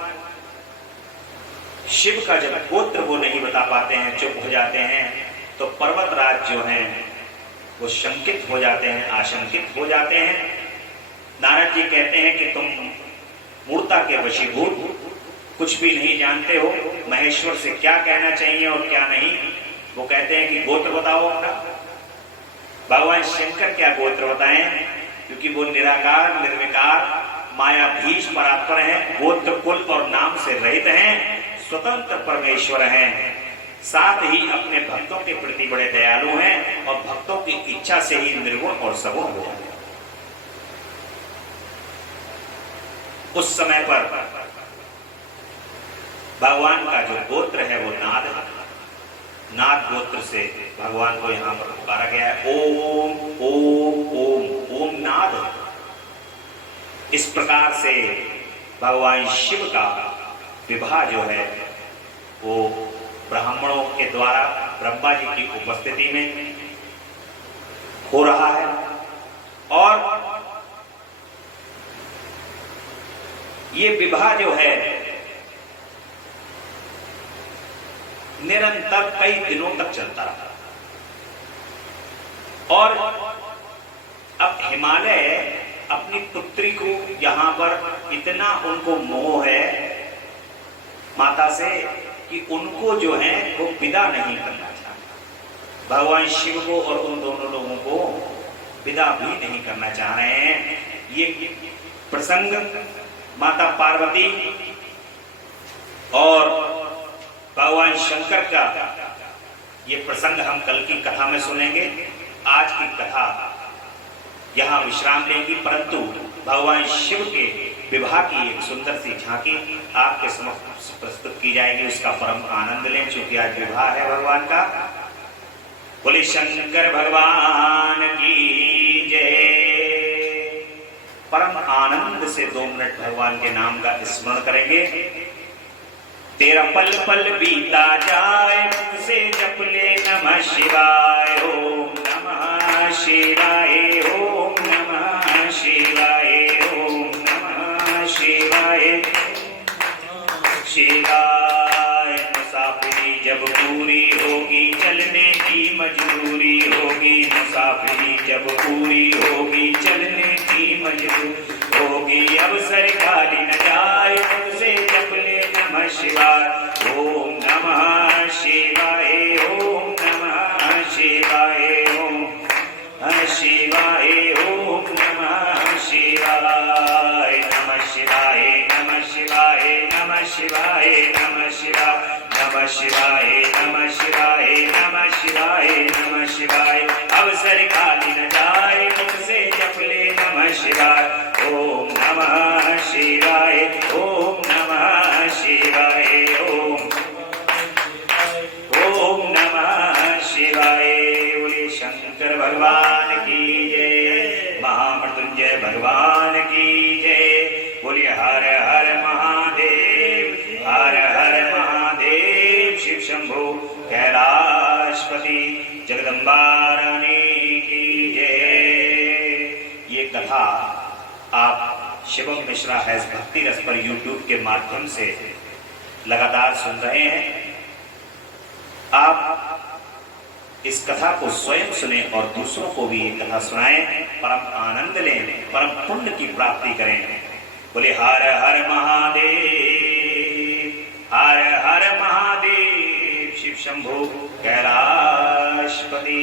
शिव का जब गोत्र वो नहीं बता पाते हैं, चुप हो जाते हैं, तो पर्वतराज जो हैं वो शंकित हो जाते हैं, आशंकित हो जाते हैं। नारद जी कहते हैं कि तुम मूर्ता के वशीभूत कुछ भी नहीं जानते हो, महेश्वर से क्या कहना चाहिए और क्या नहीं। वो कहते हैं कि गोत्र बताओ अपना। भगवान शंकर क्या गोत्र बताएं, क्योंकि वो निराकार, निर्विकार, मायाधीश परात्पर हैं, गोत्र कुल और नाम से रहित हैं, स्वतंत्र परमेश्वर हैं, साथ ही अपने भक्तों के प्रति बड़े दयालु हैं और भक्तों की इच्छा से ही निर्गुण और सगुण हो जाते हैं। उस समय पर भगवान का जो गोत्र है वो नाद है। नाद गोत्र से भगवान को यहां पर पुकारा गया है। ओम ओम ओम ओम नाद। इस प्रकार से भगवान शिव का विवाह जो है वो ब्राह्मणों के द्वारा ब्रह्मा जी की उपस्थिति में हो रहा है और ये विवाह जो है निरंतर कई दिनों तक चलता रहा और अब हिमालय अपनी पुत्री को यहां पर इतना उनको मोह है माता से कि उनको जो है वो विदा नहीं करना चाहते। भगवान शिव को और उन दोनों लोगों को विदा भी नहीं करना चाह रहे हैं। ये प्रसंग माता पार्वती और भगवान शंकर का ये प्रसंग हम कल की कथा में सुनेंगे। आज की कथा यहाँ विश्राम लेगी, परंतु भगवान शिव के विवाह की एक सुंदर सी झांकी आपके समक्ष प्रस्तुत की जाएगी। उसका परम आनंद लें, चूंकि आज विवाह है भगवान का। बोले शंकर भगवान की जय। परम आनंद से 2 मिनट भगवान के नाम का स्मरण करेंगे। तेरा पल पल बीता जाए, मुझसे जप ले नमः शिवाय, ओम नमः शिवाय, ओम नमः शिवाय, ओम नमः शिवाय। शिवाय मुसाफिरी जब पूरी होगी, चलने की मजबूरी होगी। मुसाफिरी जब पूरी होगी, चलने की मजबूरी होगी। अवसर खाली न जाए, मुझसे जप ले नमः शिवाय, ओम नमः शिवाय, ओम नमः शिवाय, ओम नमः शिवाय, ओम नमः शिवाय। नमः शिवाय, नमः शिवाय, नमः शिवाय, नमः शिवाय, नमः शिवाय, नमः शिवाय, नमः शिवाय, नमः शिवाय। अवसर खाली न जाए, मुझसे जप ले नमः शिवाय, ओम नमः शिवाय, ओम नमः शिवाय, ओम नमः शिवाय। बोले शंकर भगवान की जय, महामृत्युंजय भगवान की जय। बोले हर हर महादेव, हर हर महादेव। शिव शंभो कैलाशपति जगदम्बा रानी की जय। ये कथा आप शिवम मिश्रा हैज भक्ति रस पर यूट्यूब के माध्यम से लगातार सुन रहे हैं। आप इस कथा को स्वयं सुने और दूसरों को भी ये कथा सुनाएं, परम आनंद लें, परम पुण्य की प्राप्ति करें। बोले हर हर महादेव, हर हर महादेव, शिव शंभु कैलाशपति।